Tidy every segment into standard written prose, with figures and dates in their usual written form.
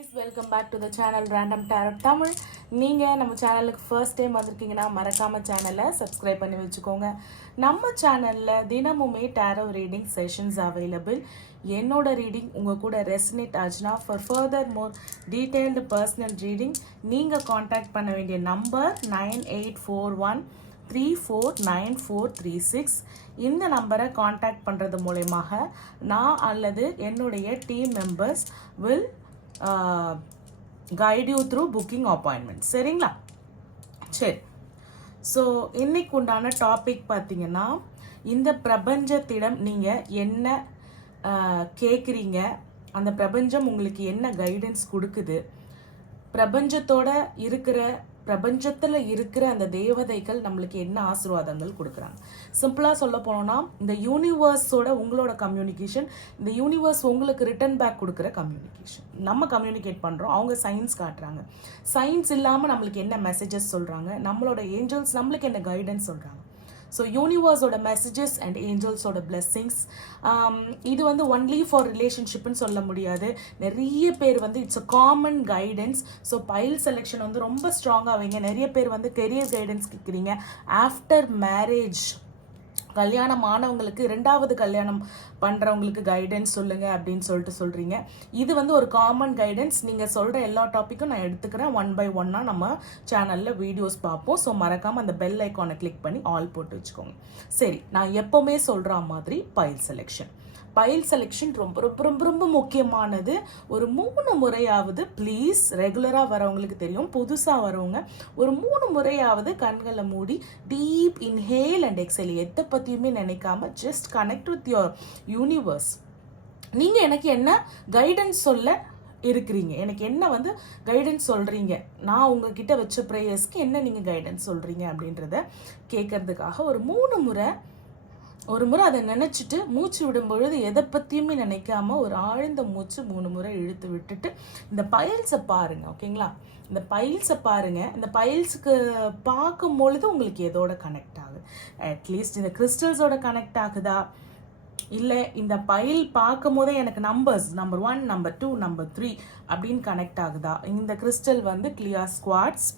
guys, welcome back to the channel Random Tarot Tamil. நீங்கள் நம்ம சேனலுக்கு ஃபர்ஸ்ட் டைம் வந்திருக்கீங்கன்னா மறக்காம சேனலை சப்ஸ்கிரைப் பண்ணி வச்சுக்கோங்க. நம்ம சேனலில் தினமுமே டேரோ ரீடிங் செஷன்ஸ் அவைலபிள். என்னோட ரீடிங் உங்கள் கூட ரெசனேட் ஆச்சுன்னா for further more detailed personal reading நீங்கள் காண்டாக்ட் பண்ண வேண்டிய நம்பர் 9841349436. இந்த நம்பரை காண்டாக்ட் பண்ணுறது மூலயமாக நான் அல்லது என்னுடைய team members will guide you through booking appointment. சரிங்களா? சரி. ஸோ இன்னைக்கு உண்டான டாபிக் பார்த்தீங்கன்னா, இந்த பிரபஞ்சத்திடம் நீங்கள் என்ன கேட்குறீங்க, அந்த பிரபஞ்சம் உங்களுக்கு என்ன கைடன்ஸ் கொடுக்குது, பிரபஞ்சத்தில் இருக்கிற அந்த தேவதைகள் நம்மளுக்கு என்ன ஆசீர்வாதங்கள் கொடுக்குறாங்க. சிம்பிளாக சொல்ல போனோம்னா, இந்த யூனிவர்ஸோட உங்களோட கம்யூனிகேஷன், இந்த யூனிவர்ஸ் உங்களுக்கு ரிட்டர்ன் பேக் கொடுக்குற கம்யூனிகேஷன். நம்ம கம்யூனிகேட் பண்ணுறோம், அவங்க சயின்ஸ் காட்டுறாங்க. சயின்ஸ் இல்லாமல் நம்மளுக்கு என்ன மெசேஜஸ் சொல்கிறாங்க, நம்மளோட ஏஞ்சல்ஸ் நம்மளுக்கு என்ன கைடன்ஸ் சொல்கிறாங்க. ஸோ யூனிவர்ஸோட மெசேஜஸ் அண்ட் ஏஞ்சல்ஸோட பிளெஸ்ஸிங்ஸ். இது வந்து ஒன்லி ஃபார் ரிலேஷன்ஷிப்னு சொல்ல முடியாது. நிறைய பேர் வந்து it's a common guidance. So file selection வந்து ரொம்ப ஸ்ட்ராங்காக வைங்க. நிறைய பேர் வந்து கெரியர் கைடன்ஸ் கேட்குறீங்க. ஆஃப்டர் மேரேஜ் கல்யாணம் ஆனவங்களுக்கு, 2வது கல்யாணம் பண்ணுறவங்களுக்கு கைடன்ஸ் சொல்லுங்கள் அப்படின்னு சொல்கிறீங்க. இது வந்து ஒரு காமன் கைடன்ஸ். நீங்கள் சொல்கிற எல்லா டாப்பிக்கும் நான் எடுத்துக்கிறேன். 1 by 1 நம்ம சேனலில் வீடியோஸ் பார்ப்போம். ஸோ மறக்காமல் அந்த பெல் ஐக்கானை கிளிக் பண்ணி ஆல் போட்டு வச்சுக்கோங்க. சரி, நான் எப்போவுமே சொல்கிற மாதிரி பைல் செலெக்ஷன் ரொம்ப ரொம்ப ரொம்ப ரொம்ப முக்கியமானது. ஒரு 3 முறையாவது ப்ளீஸ், ரெகுலராக வரவங்களுக்கு தெரியும், புதுசாக வரவங்க ஒரு 3 முறையாவது கண்களை மூடி டீப் இன்ஹேல் அண்ட் எக்ஸேல், எதை பற்றியுமே நினைக்காம just connect with your universe. நீங்கள் எனக்கு என்ன கைடன்ஸ் சொல்ல இருக்கிறீங்க, எனக்கு என்ன வந்து கைடன்ஸ் சொல்கிறீங்க, நான் உங்ககிட்ட வச்ச ப்ரேயர்ஸ்க்கு என்ன நீங்கள் கைடன்ஸ் சொல்கிறீங்க அப்படின்றத கேட்கறதுக்காக ஒரு முறை அதை நினச்சிட்டு மூச்சு விடும் பொழுது எதை பற்றியுமே நினைக்காம ஒரு ஆழ்ந்த மூச்சு 3 முறை இழுத்து விட்டுட்டு இந்த பைல்ஸை பாருங்க. ஓகேங்களா? இந்த பைல்ஸை பாருங்க. இந்த பைல்ஸுக்கு பார்க்கும் பொழுது உங்களுக்கு எதோட கனெக்ட் ஆகுது, அட்லீஸ்ட் இந்த கிறிஸ்டல்ஸோட கனெக்ட் ஆகுதா, இல்லை இந்த பைல் பார்க்கும் போதே எனக்கு நம்பர்ஸ் நம்பர் 1, நம்பர் 2, நம்பர் 3 அப்படின்னு கனெக்ட் ஆகுதா. இந்த கிறிஸ்டல் வந்து கிளியர் ஸ்குவாட்ஸ்.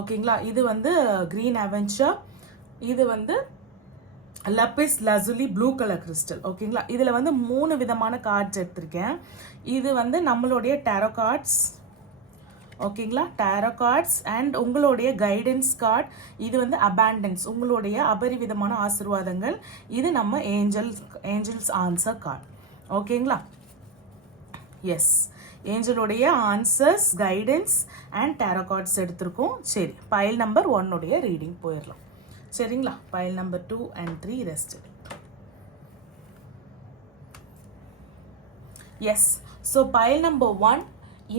ஓகேங்களா? இது வந்து கிரீன் அவென்ச்சர். இது வந்து லப்பிஸ் லசுலி ப்ளூ கலர் கிறிஸ்டல். ஓகேங்களா? இதில் வந்து 3 விதமான கார்ட்ஸ் எடுத்திருக்கேன். இது வந்து நம்மளுடைய டேரோ கார்ட்ஸ். ஓகேங்களா? டேரோ கார்ட்ஸ் அண்ட் உங்களுடைய கைடன்ஸ் கார்ட். இது வந்து அபேண்டன்ஸ், உங்களுடைய அபரிவிதமான ஆசீர்வாதங்கள். இது நம்ம ஏஞ்சல்ஸ் ஆன்சர் கார்டு. ஓகேங்களா? எஸ், ஏஞ்சலுடைய answers, guidance and tarot cards எடுத்திருக்கோம். சரி, பைல் நம்பர் 1 ரீடிங் போயிடலாம். சரிங்களா? Pile number 2 and 3 rest. Yes, so pile number 1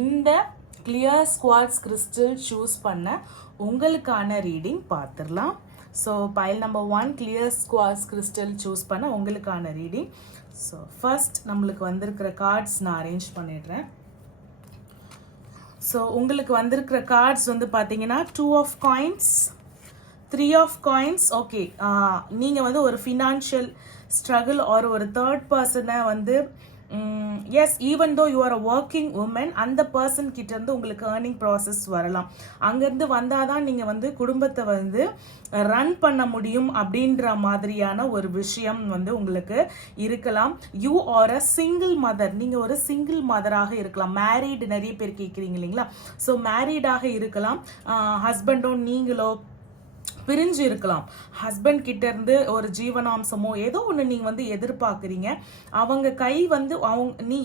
இந்த கிளியர் ஸ்குவாட்ஸ் கிறிஸ்டல் சூஸ் பண்ண உங்களுக்கான ரீடிங் பார்த்துடலாம். So pile number 1 clear squads crystal choose பண்ண உங்களுக்கான ரீடிங். ஸோ ஃபர்ஸ்ட் நம்மளுக்கு வந்திருக்கிற கார்ட்ஸ் நான் அரேஞ்ச் பண்ணிடுறேன். ஸோ உங்களுக்கு வந்திருக்கிற கார்ட்ஸ் வந்து பார்த்தீங்கன்னா 2 of coins, 3 of coins. Okay, நீங்கள் வந்து ஒரு ஃபினான்ஷியல் ஸ்ட்ரகிள் ஆர் ஒரு தேர்ட் பர்சனை வந்து yes, even though you are a working woman, அந்த பர்சன் கிட்ட இருந்து உங்களுக்கு ஏர்னிங் ப்ராசஸ் வரலாம். அங்கேருந்து வந்தால் தான் நீங்கள் வந்து குடும்பத்தை வந்து ரன் பண்ண முடியும் அப்படின்ற மாதிரியான ஒரு விஷயம் வந்து உங்களுக்கு இருக்கலாம். You are a single mother, நீங்கள் ஒரு சிங்கிள் மதராக இருக்கலாம். மேரீடு நிறைய பேர் கேட்குறீங்க இல்லைங்களா? ஸோ மேரீடாக இருக்கலாம். ஹஸ்பண்டோ நீங்களோ பிரிஞ்சு இருக்கலாம். ஹஸ்பண்ட் கிட்ட இருந்து ஒரு ஜீவனாம்சமோ ஏதோ ஒன்று நீங்கள் வந்து எதிர்பார்க்குறீங்க. அவங்க கை வந்து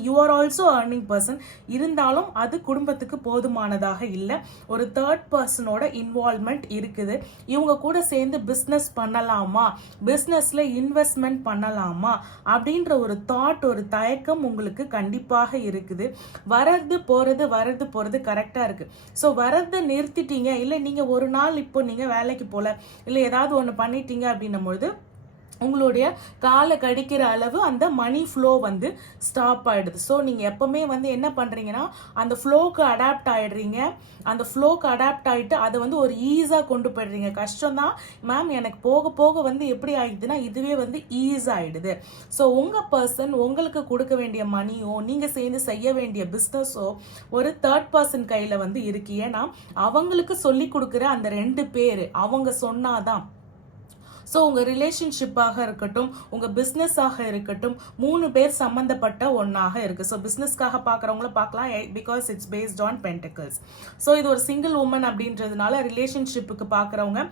you are also earning person, இருந்தாலும் அது குடும்பத்துக்கு போதுமானதாக இல்லை. ஒரு தேர்ட் பர்சனோட இன்வால்மெண்ட் இருக்குது. இவங்க கூட சேர்ந்து பிஸ்னஸ் பண்ணலாமா, பிஸ்னஸில் இன்வெஸ்ட்மெண்ட் பண்ணலாமா அப்படின்ற ஒரு தாட், ஒரு தயக்கம் உங்களுக்கு கண்டிப்பாக இருக்குது. வரது போகிறது கரெக்டாக இருக்குது. ஸோ வரதை நிறுத்திட்டீங்க, இல்லை நீங்கள் ஒரு நாள் இப்போ நீங்கள் வேலைக்கு போல, இல்லை ஏதாவது ஒன்று பண்ணிட்டீங்க அப்படின்னும் பொழுது உங்களுடைய காலை கடிக்கிற அளவு அந்த மணி ஃப்ளோ வந்து ஸ்டாப் ஆயிடுது. ஸோ நீங்கள் எப்பவுமே வந்து என்ன பண்ணுறீங்கன்னா அந்த ஃப்ளோக்கு அடாப்ட் ஆகிடுறீங்க. அந்த ஃப்ளோக்கு அடாப்ட் ஆகிட்டு அதை வந்து ஒரு ஈஸாக கொண்டு போயிடுறீங்க. கஷ்டம்தான் மேம், எனக்கு போக போக வந்து எப்படி ஆகிடுதுன்னா இதுவே வந்து ஈஸ் ஆகிடுது. ஸோ உங்கள் பர்சன் உங்களுக்கு கொடுக்க வேண்டிய மணியோ நீங்கள் சேர்ந்து செய்ய வேண்டிய பிஸ்னஸோ ஒரு தேர்ட் பர்சன் கையில் வந்து இருக்கு. ஏன்னா அவங்களுக்கு சொல்லி கொடுக்குற அந்த 2 பேர் அவங்க சொன்னாதான். ஸோ உங்கள் ரிலேஷன்ஷிப்பாக இருக்கட்டும், உங்கள் பிஸ்னஸாக இருக்கட்டும், 3 பேர் சம்மந்தப்பட்ட ஒன்றாக இருக்குது. ஸோ பிஸ்னஸ்க்காக பார்க்குறவங்கள பார்க்கலாம், because it's based on pentacles. So இது ஒரு சிங்கிள் உமன் அப்படின்றதுனால ரிலேஷன்ஷிப்புக்கு பார்க்குறவங்க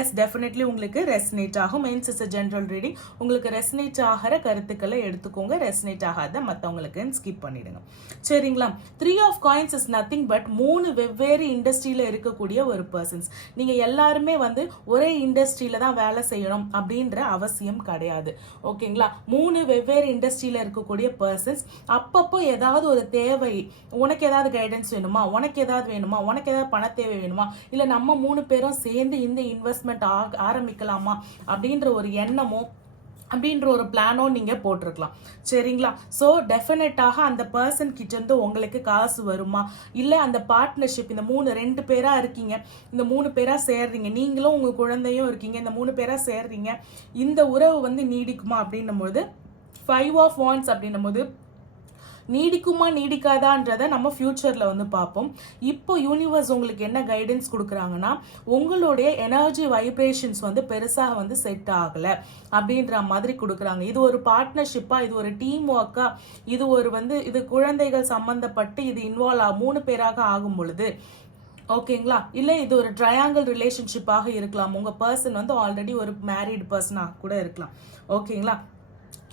எஸ் டெஃபினெட்லி உங்களுக்கு ரெசனேட் ஆகும். Mains is a general reading. உங்களுக்கு ரெசனேட் ஆகிற கருத்துக்களை எடுத்துக்கோங்க, ரெசனேட் ஆகாத மற்றவங்களுக்கு ஸ்கிப் பண்ணிடுங்க. சரிங்களா? 3 of coins is nothing but 3 வெவ்வேறு இண்டஸ்ட்ரியில் இருக்கக்கூடிய ஒரு பர்சன்ஸ். நீங்கள் எல்லாருமே வந்து ஒரே இண்டஸ்ட்ரியில் தான் வேலை செய்யணும் அப்படின்ற அவசியம் கிடையாது. ஓகேங்களா? 3 வெவ்வேறு இண்டஸ்ட்ரியில இருக்கக்கூடிய பர்சன்ஸ் அப்பப்போ ஏதாவது ஒரு தேவை, உனக்கு ஏதாவது கைடன்ஸ் வேணுமா, உனக்கு ஏதாவது வேணுமா, உனக்கு ஏதாவது பண தேவை வேணுமா, இல்ல நம்ம 3 பேரும் சேர்ந்து இந்த இன்வெஸ்ட்மெண்ட் ஆரம்பிக்கலாமா அப்படின்ற ஒரு எண்ணமோ அப்படின்ற ஒரு பிளானோ நீங்க போட்டிருக்கலாம். சரிங்களா? ஸோ டெஃபினட்டாக அந்த பர்சன் கிட்ட இருந்து உங்களுக்கு காசு வருமா, இல்லை அந்த பார்ட்னர்ஷிப் இந்த 2 பேரா இருக்கீங்க, இந்த 3 பேரா சேர்றீங்க, நீங்களும் உங்க குழந்தையும் இருக்கீங்க, இந்த 3 பேரா சேர்றீங்க, இந்த உறவு வந்து நீடிக்குமா அப்படின்னும் போது 5 ஆஃப் வாண்ட்ஸ் அப்படின்னும் போது நீடிக்குமா நீடிக்காதான்றதை நம்ம ஃபியூச்சரில் வந்து பார்ப்போம். இப்போ யூனிவர்ஸ் உங்களுக்கு என்ன கைடன்ஸ் கொடுக்குறாங்கன்னா உங்களுடைய எனர்ஜி வைப்ரேஷன்ஸ் வந்து பெருசாக வந்து செட் ஆகலை அப்படின்ற மாதிரி கொடுக்குறாங்க. இது ஒரு பார்ட்னர்ஷிப்பாக, இது ஒரு டீம் ஒர்க்காக, இது ஒரு வந்து இது குழந்தைகள் சம்மந்தப்பட்டு இது இன்வால்வ் 3 பேராக ஆகும் பொழுது ஓகேங்களா, இல்லை இது ஒரு ட்ரையாங்கிள் ரிலேஷன்ஷிப்பாக இருக்கலாம். உங்கள் பர்சன் வந்து ஆல்ரெடி ஒரு மேரிட் பர்சனாக கூட இருக்கலாம். ஓகேங்களா?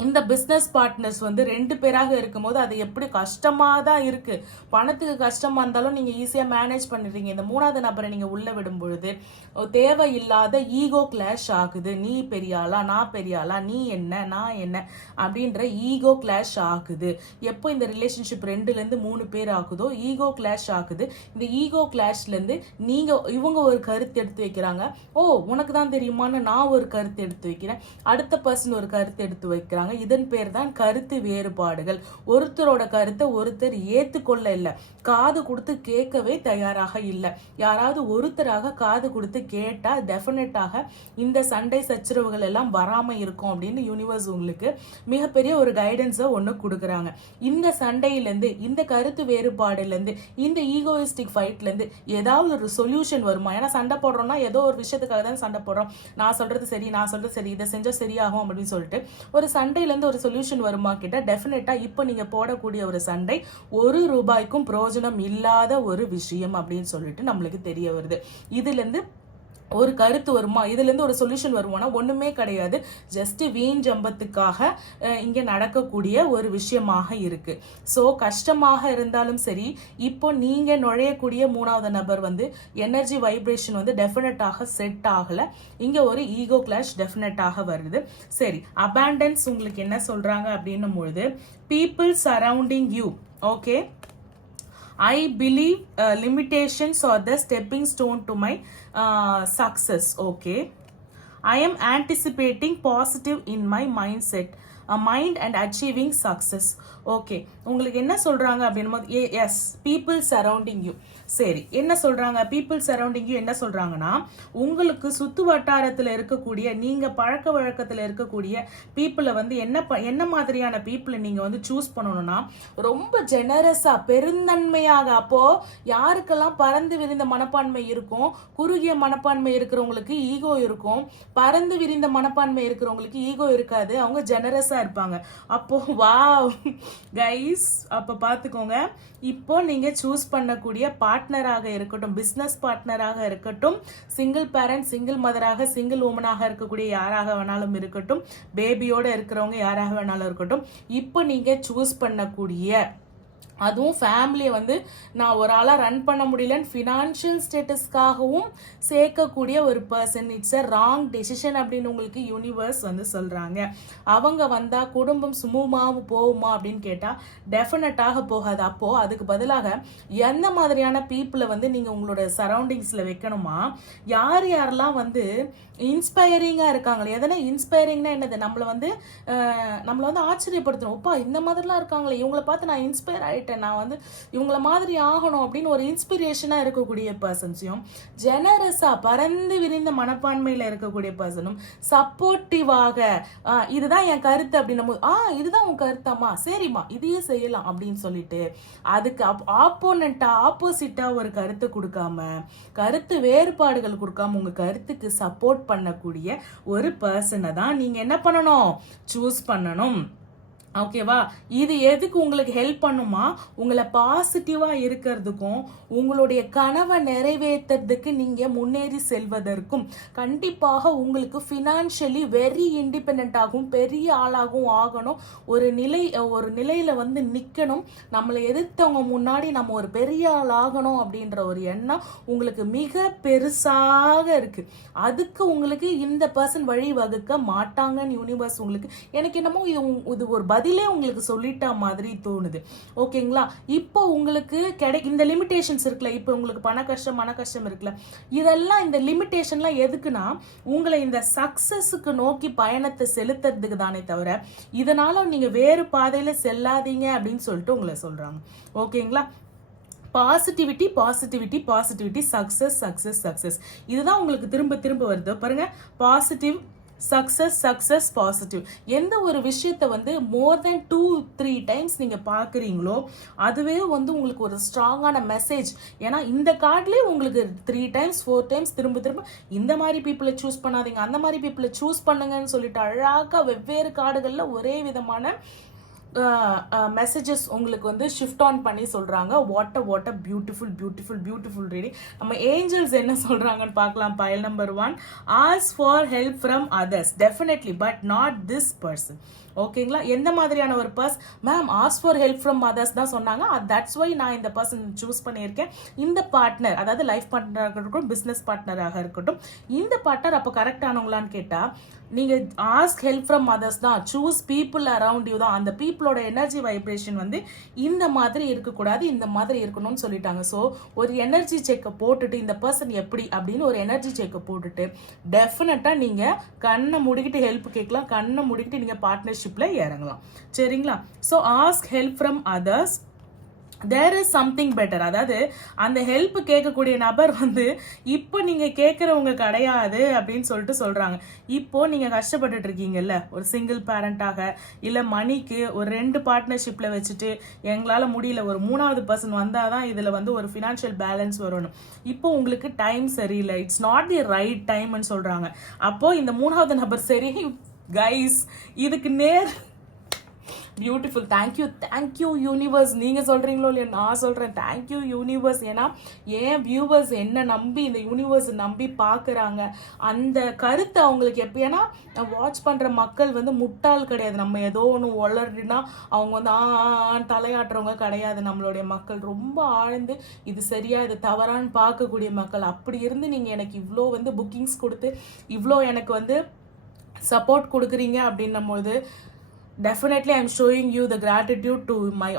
இந்த பிஸ்னஸ் பார்ட்னர்ஸ் வந்து 2 பேராக இருக்கும்போது அது எப்படி கஷ்டமாக தான் இருக்குது. பணத்துக்கு கஷ்டமாக இருந்தாலும் நீங்கள் ஈஸியாக மேனேஜ் பண்ணிடுறீங்க. இந்த 3வது நபரை நீங்கள் உள்ளே விடும் பொழுது தேவையில்லாத ஈகோ கிளாஷ் ஆகுது. நீ பெரியாளா, நான் பெரியாளா, நீ என்ன, நான் என்ன அப்படின்ற ஈகோ கிளாஷ் ஆகுது. எப்போ இந்த ரிலேஷன்ஷிப் 2லேருந்து 3 பேர் ஆகுதோ ஈகோ கிளாஷ் ஆகுது. இந்த ஈகோ கிளாஷ்லேருந்து இவங்க ஒரு கருத்து எடுத்து வைக்கிறாங்க, ஓ உனக்கு தான் தெரியுமான்னு நான் ஒரு கருத்து எடுத்து வைக்கிறேன், அடுத்த பர்சன் ஒரு கருத்து எடுத்து வைக்கிறாங்க. இதன் பேர் தான் கருத்து வேறுபாடுகள். ஒருத்தரோட கருத்தை ஒருத்தர் ஏத்துக்கொள்ள இல்லை, காது கொடுத்து கேட்கவே தயாராக இல்லை. யாராவது ஒருத்தராக காது கொடுத்து கேட்டா டெஃபினட்டாக இந்த சண்டை சச்சரவுகள் எல்லாம் வராம இருக்கும் அப்படின்னு யூனிவர்ஸ் உங்களுக்கு மிகப்பெரிய ஒரு கைடன்ஸை ஒன்று கொடுக்குறாங்க. இந்த சண்டையிலேருந்து, இந்த கருத்து வேறுபாடுலேருந்து, இந்த ஈகோயிஸ்டிக் ஃபைட்லேருந்து ஏதாவது ஒரு சொல்யூஷன் வருமா? ஏன்னா சண்டை போடுறோம்னா ஏதோ ஒரு விஷயத்துக்காக தான் சண்டை போடுறோம். நான் சொல்றது சரி, நான் சொல்றது சரி, இதை செஞ்சா சரியாகும் அப்படின்னு சொல்லிட்டு ஒரு சண்டையிலேருந்து ஒரு சொல்யூஷன் வருமா கிட்ட டெஃபினட்டா இப்போ நீங்க போடக்கூடிய ஒரு சண்டை ₹1 பிரயோஜனம் இல்லாத ஒரு விஷயம் அப்படின்னு சொல்லிட்டு நம்மளுக்கு தெரிய வருது. இதுல இருந்து ஒரு கருத்து வருமா, இதுல இருந்து ஒரு சொல்யூஷன் வருமானா ஒண்ணுமே கிடையாது. ஜஸ்ட் வீண் ஜம்பத்துக்காக இங்க நடக்கக்கூடிய ஒரு விஷயமாக இருக்கு. ஸோ கஷ்டமாக இருந்தாலும் சரி, இப்போ நீங்க நுழையக்கூடிய 3வது நபர் வந்து எனர்ஜி வைப்ரேஷன் வந்து டெஃபினட்டாக செட் ஆகல. இங்க ஒரு ஈகோ கிளாஷ் டெஃபினட்டாக வருது. சரி, அபாண்டன்ஸ் உங்களுக்கு என்ன சொல்றாங்க அப்படின்னும் பொழுது people surrounding you. Okay, I believe limitations are the stepping stone to my success. Okay, I am anticipating positive in my mindset, mind and achieving success. Okay, உங்களுக்கு என்ன சொல்றாங்க அப்படின்னு எஸ் பீப்புள் சரௌண்டிங் யூ. சரி, என்ன சொல்றாங்க people surrounding you? என்ன சொல்றாங்கன்னா உங்களுக்கு சுத்து வட்டாரத்தில் இருக்கக்கூடிய நீங்க பழக்க வழக்கத்தில் இருக்கக்கூடிய பீப்புளை வந்து என்ன மாதிரியான பீப்புளை நீங்க வந்து சூஸ் பண்ணணும்னா ரொம்ப ஜெனரஸா, பெருந்தன்மையாக. அப்போ யாருக்கெல்லாம் பறந்து விரிந்த மனப்பான்மை இருக்கும், குறுகிய மனப்பான்மை இருக்கிறவங்களுக்கு ஈகோ இருக்கும், பறந்து விரிந்த மனப்பான்மை இருக்கிறவங்களுக்கு ஈகோ இருக்காது, அவங்க ஜெனரஸா இருப்பாங்க. அப்போ வாவ் கைஸ், அப்ப பாத்துக்கோங்க, இப்போ நீங்க சூஸ் பண்ணக்கூடிய பார்ட்னராக இருக்கட்டும், பிசினஸ் பார்ட்னராக இருக்கட்டும், சிங்கிள் பேரண்ட், சிங்கிள் மதராக, சிங்கிள் உமனாக இருக்கக்கூடிய யாராக வேணாலும் இருக்கட்டும், பேபியோட இருக்கிறவங்க யாராக வேணாலும் இருக்கட்டும், இப்போ நீங்க சூஸ் பண்ணக்கூடிய அதுவும் ஃபேமிலியை வந்து நான் ஒரு ஆளாக ரன் பண்ண முடியலன்னு ஃபினான்ஷியல் ஸ்டேட்டஸ்க்காகவும் சேர்க்கக்கூடிய ஒரு person. It's a wrong decision அப்படின்னு உங்களுக்கு யூனிவர்ஸ் வந்து சொல்கிறாங்க. அவங்க வந்தால் குடும்பம் சுமூகமாக போகுமா அப்படின்னு கேட்டால் டெஃபினட்டாக போகாது. அப்போது அதுக்கு பதிலாக எந்த மாதிரியான பீப்புளை வந்து நீங்கள் உங்களோட சரௌண்டிங்ஸில் வைக்கணுமா, யார் யாரெல்லாம் வந்து இன்ஸ்பைரிங்காக இருக்காங்களே. எதனா இன்ஸ்பைரிங்னா என்னது, நம்மளை வந்து ஆச்சரியப்படுத்தணும். அப்பா இந்த மாதிரிலாம் இருக்காங்களே, இவங்களை பார்த்து நான் இன்ஸ்பயர் ஆகிட்டேன், நான் வந்து இவங்கள மாதிரி ஆகணும் அப்படின்னு ஒரு இன்ஸ்பிரேஷனாக இருக்கக்கூடிய பர்சன்ஸையும், ஜெனரஸாக பறந்து விரிந்த மனப்பான்மையில் இருக்கக்கூடிய பர்சனும், சப்போர்ட்டிவாக இதுதான் என் கருத்து அப்படின்னும் போது இதுதான் உன் கருத்தாம்மா, சரிம்மா இதையே செய்யலாம் அப்படின்னு சொல்லிட்டு அதுக்கு ஆப்போசிட்டாக ஒரு கருத்து கொடுக்காம, கருத்து வேறுபாடுகள் கொடுக்காம உங்கள் கருத்துக்கு சப்போர்ட் பண்ணக்கூடிய ஒரு பர்சனை தான் நீங்கள் என்ன பண்ணணும், சூஸ் பண்ணணும். ஓகேவா? இது எதுக்கு உங்களுக்கு ஹெல்ப் பண்ணுமா, உங்களை பாசிட்டிவாக இருக்கிறதுக்கும் உங்களுடைய கனவை நிறைவேற்றுறதுக்கு நீங்கள் முன்னேறி செல்வதற்கும், கண்டிப்பாக உங்களுக்கு ஃபினான்ஷியலி வெரி இண்டிபெண்ட்டாகவும் பெரிய ஆளாகவும் ஆகணும், ஒரு நிலையில் வந்து நிற்கணும், நம்மளை எதிர்த்தவங்க முன்னாடி நம்ம ஒரு பெரிய ஆள் ஆகணும் அப்படின்ற ஒரு எண்ணம் உங்களுக்கு மிக பெருசாக இருக்குது. அதுக்கு உங்களுக்கு இந்த பர்சன் வழி வகுக்க மாட்டாங்கன்னு யூனிவர்ஸ் உங்களுக்கு எனக்கு என்னமோ இது ஒரு பதிலே உங்களுக்கு சொல்லிட்டா மாதிரி தோணுது. ஓகேங்களா? இப்போ உங்களுக்கு இந்த லிமிடேஷன்ஸ் இருக்குல்ல, இப்போ உங்களுக்கு மன கஷ்டம் இருக்குல்ல, இதெல்லாம் இந்த லிமிடேஷன்லாம் எதுக்குன்னா உங்களை இந்த சக்சஸுக்கு நோக்கி பயணத்தை செலுத்துறதுக்கு தானே தவிர இதனால நீங்க வேறு பாதையில செல்லாதீங்க அப்படின்னு சொல்லிட்டு உங்களை சொல்றாங்க. ஓகேங்களா? பாசிட்டிவிட்டி, சக்சஸ் இதுதான் உங்களுக்கு திரும்ப வருது பாருங்க. Positive, success, positive. எந்த ஒரு விஷயத்தை வந்து மோர் தென் 2-3 டைம்ஸ் நீங்கள் பார்க்குறீங்களோ அதுவே வந்து உங்களுக்கு ஒரு ஸ்ட்ராங்கான மெசேஜ். ஏன்னா இந்த கார்ட்லேயே உங்களுக்கு 3 டைம்ஸ் 4 டைம்ஸ் திரும்ப இந்த மாதிரி பீப்புளை சூஸ் பண்ணாதீங்க, அந்த மாதிரி பீப்புளை சூஸ் பண்ணுங்கன்னு சொல்லிட்டு அழகாக வெவ்வேறு கார்டுகளில் ஒரே விதமான மெசேஜஸ் உங்களுக்கு வந்து ஷிஃப்ட் ஆன் பண்ணி சொல்கிறாங்க. What a beautiful reading. நம்ம ஏஞ்சல்ஸ் என்ன சொல்கிறாங்கன்னு பார்க்கலாம். File number 1, ask for help from others definitely but not this person. ஓகேங்களா? எந்த மாதிரியான ஒரு ma'am ask for help from others தான் சொன்னாங்க, தட்ஸ் வை நான் இந்த பர்சன் சூஸ் பண்ணியிருக்கேன். இந்த பார்ட்னர், அதாவது லைஃப் பார்ட்னராக இருக்கட்டும், பிஸ்னஸ் பார்ட்னராக இருக்கட்டும், இந்த பார்ட்னர் அப்போ கரெக்டானவங்களான்னு கேட்டால் நீங்கள் ஆஸ்க் ஹெல்ப் ஃப்ரம் அதர்ஸ் தான், சூஸ் பீப்புள் அரவுண்ட் யூ தான். அந்த பீப்புளோட எனர்ஜி வைப்ரேஷன் வந்து இந்த மாதிரி இருக்கக்கூடாது, இந்த மாதிரி இருக்கணும்னு சொல்லிட்டாங்க. ஸோ ஒரு எனர்ஜி செக்கை போட்டுட்டு இந்த பர்சன் எப்படி அப்படின்னு ஒரு எனர்ஜி செக்கை போட்டுட்டு டெஃபினட்டாக நீங்கள் கண்ணை முடிக்கிட்டு ஹெல்ப் கேட்கலாம், கண்ணை முடிக்கிட்டு நீங்கள் பார்ட்னர்ஷிப்பில் இறங்கலாம். சரிங்களா? So ask help from others, there is something better. அதாவது அந்த ஹெல்ப் கேட்கக்கூடிய நபர் வந்து இப்போ நீங்கள் கேட்குறவங்க கிடையாது அப்படின்னு சொல்லிட்டு சொல்கிறாங்க. இப்போ நீங்கள் கஷ்டப்பட்டுட்டு இருக்கீங்கல்ல, ஒரு சிங்கிள் பேரண்டாக, இல்லை மணிக்கு ஒரு 2 பார்ட்னர்ஷிப்பில் வச்சுட்டு எங்களால் முடியல, ஒரு 3வது பர்சன் வந்தால் தான் இதில் வந்து ஒரு ஃபினான்ஷியல் பேலன்ஸ் வரணும், இப்போ உங்களுக்கு டைம் சரியில்லை, இட்ஸ் நாட் தி ரைட் டைம்னு சொல்கிறாங்க. அப்போது இந்த 3வது நபர் சரி கைஸ் இதுக்கு பியூட்டிஃபுல். Thank you universe. நீங்கள் சொல்கிறீங்களோ இல்லையா, நான் சொல்கிறேன் தேங்க்யூ யூனிவர்ஸ். ஏன்னா ஏன் வியூவர்ஸ் என்ன நம்பி இந்த யூனிவர்ஸ் நம்பி பார்க்குறாங்க, அந்த கருத்தை அவங்களுக்கு எப்போ, ஏன்னா வாட்ச் பண்ணுற மக்கள் வந்து முட்டாள் கிடையாது, நம்ம ஏதோ ஒன்று வளருனா அவங்க வந்து தலையாட்டுறவங்க கிடையாது. நம்மளுடைய மக்கள் ரொம்ப ஆழ்ந்து இது சரியா இது தவறான்னு பார்க்கக்கூடிய மக்கள். அப்படி இருந்து நீங்கள் எனக்கு இவ்வளோ வந்து புக்கிங்ஸ் கொடுத்து இவ்வளோ எனக்கு வந்து சப்போர்ட் கொடுக்குறீங்க அப்படின்னும் போது definitely I'm showing you the gratitude to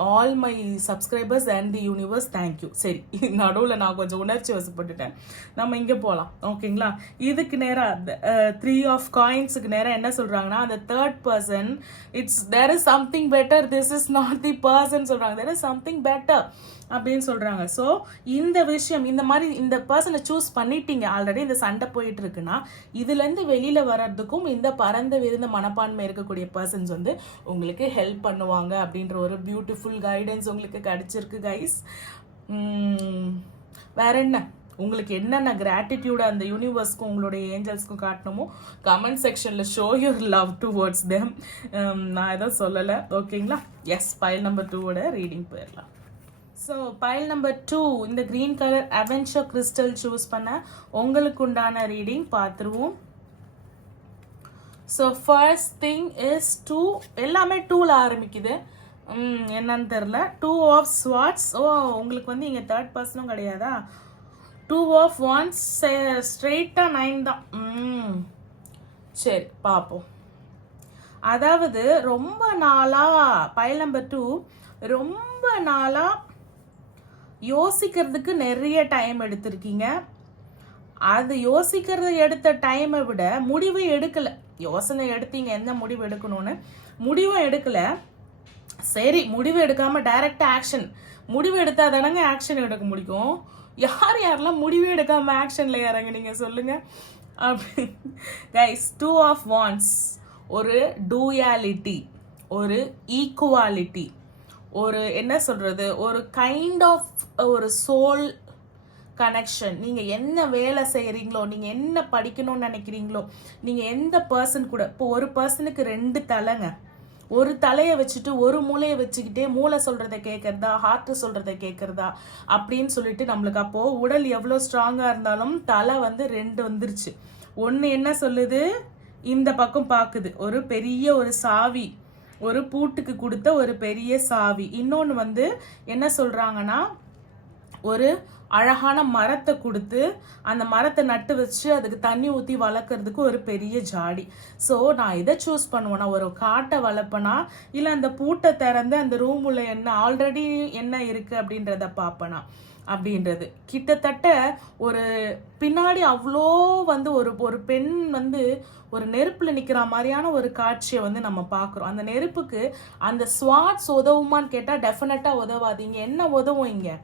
all my subscribers and the universe. thank you. சரி, நடுவில் நான் கொஞ்சம் உணர்ச்சி வசப்பட்டுட்டேன், நம்ம இங்கே போகலாம். ஓகேங்களா? இதுக்கு நேராக 3 of coinsக்கு நேராக என்ன சொல்கிறாங்கன்னா, அந்த third person there is something better, this is not the person சொல்கிறாங்க, there is something better அப்படின்னு சொல்கிறாங்க. ஸோ இந்த விஷயம் இந்த மாதிரி இந்த பர்சனை சூஸ் பண்ணிட்டீங்க ஆல்ரெடி, இந்த சண்டை போயிட்டு இருக்குன்னா இதுலேருந்து வெளியில் வர்றதுக்கும் இந்த பரந்த விருந்த மனப்பான்மை இருக்கக்கூடிய பர்சன்ஸ் வந்து உங்களுக்கு ஹெல்ப் பண்ணுவாங்க அப்படின்ற ஒரு பியூட்டிஃபுல் கைடன்ஸ் உங்களுக்கு கிடைச்சிருக்கு கைஸ். வேற என்ன உங்களுக்கு என்னென்ன கிராட்டிடியூட அந்த யூனிவர்ஸ்க்கும் உங்களுடைய ஏஞ்சல்ஸ்க்கும் காட்டணுமோ கமெண்ட் செக்ஷனில் show your love towards them. நான் எதுவும் சொல்லலை. ஓகேங்களா? எஸ், பைல் நம்பர் 2 ரீடிங் போயிடலாம். ஸோ பைல் நம்பர் 2 இந்த க்ரீன் கலர் அவென்ச்சர் கிறிஸ்டல் சூஸ் பண்ண உங்களுக்கு உண்டான ரீடிங் பார்த்துருவோம். ஸோ ஃபர்ஸ்ட் திங் இஸ் 2, எல்லாமே 2ல ஆரம்பிக்குது. என்னன்னு தெரில. 2 of swords. ஓ, உங்களுக்கு வந்து இங்கே தேர்ட் பர்சனும் கிடையாதா? 2 of wands ஸ்ட்ரெயிட்டாக 9 தான். சரி பார்ப்போம். அதாவது ரொம்ப நாளாக பைல் நம்பர் 2 ரொம்ப நாளாக யோசிக்கிறதுக்கு நிறைய டைம் எடுத்திருக்கீங்க. அது யோசிக்கிறது எடுத்த டைமை விட முடிவு எடுக்கலை. யோசனை எடுத்தீங்க எந்த முடிவு எடுக்கணும்னு, முடிவும் எடுக்கலை. சரி, முடிவு எடுக்காமல் டைரக்டாக ஆக்ஷன். முடிவு எடுத்தால் தானங்க ஆக்ஷன் எடுக்க முடியும். யாரெல்லாம் முடிவு எடுக்காமல் ஆக்ஷனில் இறங்குனீங்க சொல்லுங்கள். அப்படி கைஸ், 2 of wands ஒரு டூயாலிட்டி, ஒரு ஈக்குவாலிட்டி, ஒரு என்ன சொல்கிறது, ஒரு கைண்ட் ஆஃப் ஒரு சோல் கனெக்ஷன். நீங்கள் என்ன வேலை செய்கிறீங்களோ, நீங்கள் என்ன படிக்கணும்னு நினைக்கிறீங்களோ, நீங்கள் எந்த பர்சன் கூட, இப்போ ஒரு பர்சனுக்கு 2 தலைங்க. ஒரு தலையை வச்சுட்டு ஒரு மூளையை வச்சுக்கிட்டே மூளை சொல்கிறத கேட்குறதா, ஹார்ட்டு சொல்கிறத கேட்குறதா அப்படின்னு சொல்லிட்டு நம்மளுக்கு அப்போது உடல் எவ்வளோ ஸ்ட்ராங்காக இருந்தாலும் தலை வந்து 2 வந்துருச்சு. ஒன்று என்ன சொல்லுது, இந்த பக்கம் பார்க்குது, ஒரு பெரிய ஒரு சாவி, ஒரு பூட்டுக்கு கொடுத்த ஒரு பெரிய சாவி. இன்னொன்று வந்து என்ன சொல்கிறாங்கன்னா, ஒரு அழகான மரத்தை கொடுத்து அந்த மரத்தை நட்டு வச்சு அதுக்கு தண்ணி ஊற்றி வளர்க்குறதுக்கு ஒரு பெரிய ஜாடி. ஸோ நான் இதை சூஸ் பண்ணுவேன்னா, ஒரு காட்டை வளர்ப்பேனா இல்லை அந்த பூட்டை திறந்து அந்த ரூம் உள்ள என்ன ஆல்ரெடி என்ன இருக்குது அப்படின்றத பார்ப்பேனா அப்படின்றது. கிட்டத்தட்ட ஒரு பின்னாடி அவ்வளோ வந்து ஒரு பெண் வந்து ஒரு நெருப்பில் நிற்கிற மாதிரியான ஒரு காட்சியை வந்து நம்ம பார்க்குறோம். அந்த நெருப்புக்கு அந்த ஸ்வாட்ஸ் உதவுமான்னு கேட்டால் டெஃபினட்டாக உதவாதீங்க. என்ன உதவும் இங்கே?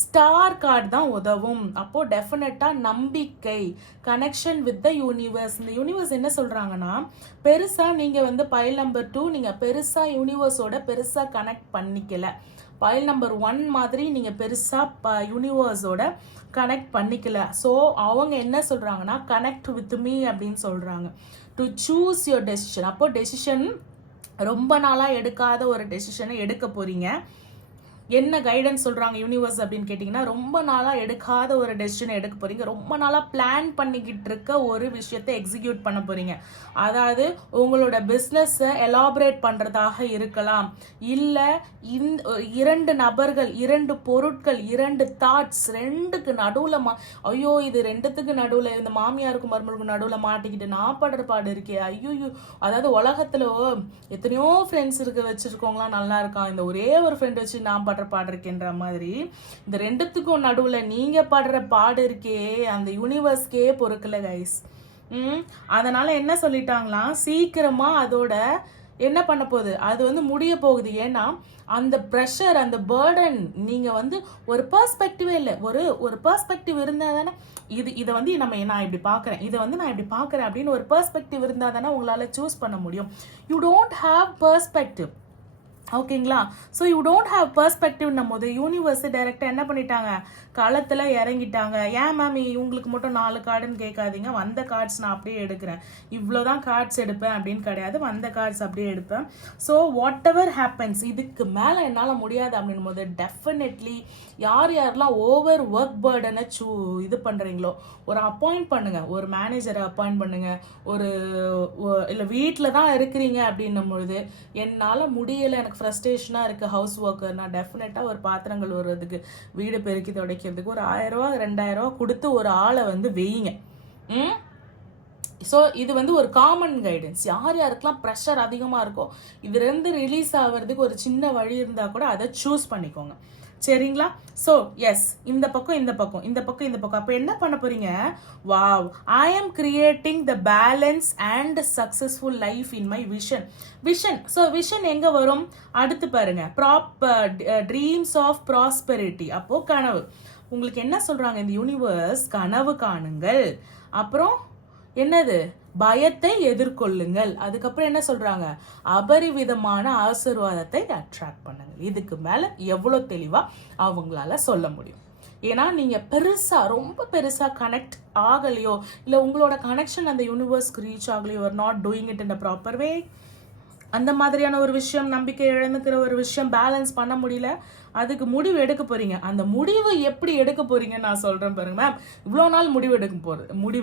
ஸ்டார் கார்டு தான் உதவும். அப்போ டெஃபினட்டா நம்பிக்கை, கனெக்ஷன் வித் த யூனிவர்ஸ். இந்த யூனிவர்ஸ் என்ன சொல்றாங்கன்னா, பெருசா நீங்க வந்து பைல் நம்பர் 2 நீங்க பெருசா யூனிவர்ஸோட பெருசா கனெக்ட் பண்ணிக்கல. பைல் நம்பர் 1 மாதிரி நீங்க பெருசா யூனிவர்ஸோட கனெக்ட் பண்ணிக்கல. ஸோ அவங்க என்ன சொல்றாங்கன்னா, கனெக்ட் வித் மீ அப்படின்னு சொல்றாங்க. To choose your decision. அப்போ டெசிஷன் ரொம்ப நாளா எடுக்காத ஒரு டெசிஷனை எடுக்க போறீங்க. என்ன கைடன்ஸ் சொல்கிறாங்க யூனிவர்ஸ் அப்படின்னு கேட்டிங்கன்னா, ரொம்ப நாளாக எடுக்காத ஒரு டெசிஷனை எடுக்க போகிறீங்க. ரொம்ப நாளாக பிளான் பண்ணிக்கிட்டு இருக்க ஒரு விஷயத்தை எக்ஸிக்யூட் பண்ண போகிறீங்க. அதாவது உங்களோட பிஸ்னஸை எலாபரேட் பண்ணுறதாக இருக்கலாம், இல்லை இந்த 2 நபர்கள், 2 பொருட்கள், 2 தாட்ஸ், 2க்கு நடுவில் ஐயோ இது 2த்துக்கு நடுவில், இந்த மாமியாருக்கும் மருமகளுக்கும் நடுவில் மாட்டிக்கிட்டு நான் படுற பாடு இருக்கே, ஐயோ. அதாவது உலகத்தில் எத்தனையோ ஃப்ரெண்ட்ஸ் வச்சுருக்கவங்களாம் நல்லா இருக்கான், இந்த ஒரே ஒரு ஃப்ரெண்ட் வச்சு நான் பாடுறக்கின்ற மாதிரி இந்த 2த்துக்கும் நடுவுல நீங்க பாடுற பாடு இருக்கே, அந்த யூனிவர்ஸ்க்கே பொறுக்கல கைஸ். அதனால என்ன சொல்லிட்டாங்களாம், சீக்கிரமா அதோட என்ன பண்ண போகுது, அது வந்து முடிய போகுது. ஏன்னா அந்த ப்ரெஷர், அந்த பேர்டன், நீங்க வந்து ஒரு பெர்ஸ்பெக்டிவே இல்லை, ஒரு பெர்ஸ்பெக்டிவ் இருந்தா தானே இதை வந்து நான் இப்படி பார்க்குறேன், இதை வந்து நான் இப்படி பார்க்குறேன் அப்படின்னு ஒரு பெர்ஸ்பெக்டிவ் இருந்தா தானே உங்களால சூஸ் பண்ண முடியும். You don't have perspective. ஓகேங்களா? ஸோ யூ டோன்ட் ஹாவ் பெர்ஸ்பெக்டிவ்னும் போது யூனிவர்ஸ் டைரெக்டாக என்ன பண்ணிட்டாங்க, களத்தில் இறங்கிட்டாங்க. ஏன் மேம் இவங்களுக்கு மட்டும் 4 கார்டுன்னு கேட்காதீங்க, வந்த கார்ட்ஸ் நான் அப்படியே எடுக்கிறேன், இவ்வளோதான் கார்ட்ஸ் எடுப்பேன் அப்படின்னு கிடையாது, வந்த கார்ட்ஸ் அப்படியே எடுப்பேன். ஸோ வாட் எவர் ஹேப்பன்ஸ், இதுக்கு மேலே என்னால் முடியாது அப்படின் போது டெஃபினெட்லி யாரெல்லாம் ஓவர் ஒர்க் பேர்டனை இது பண்ணுறீங்களோ ஒரு அப்பாயிண்ட் பண்ணுங்க, ஒரு மேனேஜரை அப்பாயிண்ட் பண்ணுங்க. இல்லை வீட்டில் தான் இருக்கிறீங்க அப்படின்னும் பொழுது என்னால் முடியலை, எனக்கு ஃப்ரஸ்ட்ரேஷனாக இருக்குது ஹவுஸ் ஒர்க்கர், நான் டெஃபினட்டாக ஒரு பாத்திரங்கள் வருவதுக்கு, வீடு பெருக்கி துடைக்கிறதுக்கு ஒரு 1000 ரூபா 2000 ரூபா கொடுத்து ஒரு ஆளை வந்து வெய்யுங்க. ஸோ இது வந்து ஒரு காமன் கைடன்ஸ். யாருக்கெல்லாம் ப்ரெஷர் அதிகமாக இருக்கோ இதுலேருந்து ரிலீஸ் ஆகிறதுக்கு ஒரு சின்ன வழி இருந்தால் கூட அதை சூஸ் பண்ணிக்கோங்க. சரிங்களா? ஸோ எஸ், இந்த பக்கம் இந்த பக்கம், இந்த பக்கம் இந்த பக்கம். அப்போ என்ன பண்ண போறீங்க, வாவ், ஐ ஆம் creating the balance and successful life in my vision. So vision எங்க வரும் அடுத்து பாருங்க, ட்ரீம்ஸ் ஆஃப் ப்ராஸ்பெரிட்டி. அப்போ கனவு. உங்களுக்கு என்ன சொல்றாங்க இந்த யூனிவர்ஸ், கனவு காணுங்கள், அப்புறம் என்னது, பயத்தை எதிர்கொள்ளுங்கள், அதுக்கப்புறம் என்ன சொல்றாங்க, அபரிவிதமான ஆசீர்வாதத்தை அட்ராக்ட் பண்ணுங்கள். இதுக்கு மேல எவ்வளவு தெளிவா அவங்களால சொல்ல முடியும்? ஏன்னா நீங்க பெருசா, ரொம்ப பெருசா கனெக்ட் ஆகலையோ, இல்ல உங்களோட கனெக்ஷன் அந்த யூனிவர்ஸ்க்கு ரீச் ஆகலையோ, or not doing it in a proper way, அந்த மாதிரியான ஒரு விஷயம், நம்பிக்கை இழந்துக்கிற ஒரு விஷயம், பேலன்ஸ் பண்ண முடியல, அதுக்கு முடிவு எடுக்க போறீங்க. அந்த முடிவு எப்படி எடுக்க போறீங்கன்னு நான் சொல்றேன் பாருங்க மேம். இவ்வளோ நாள் முடிவு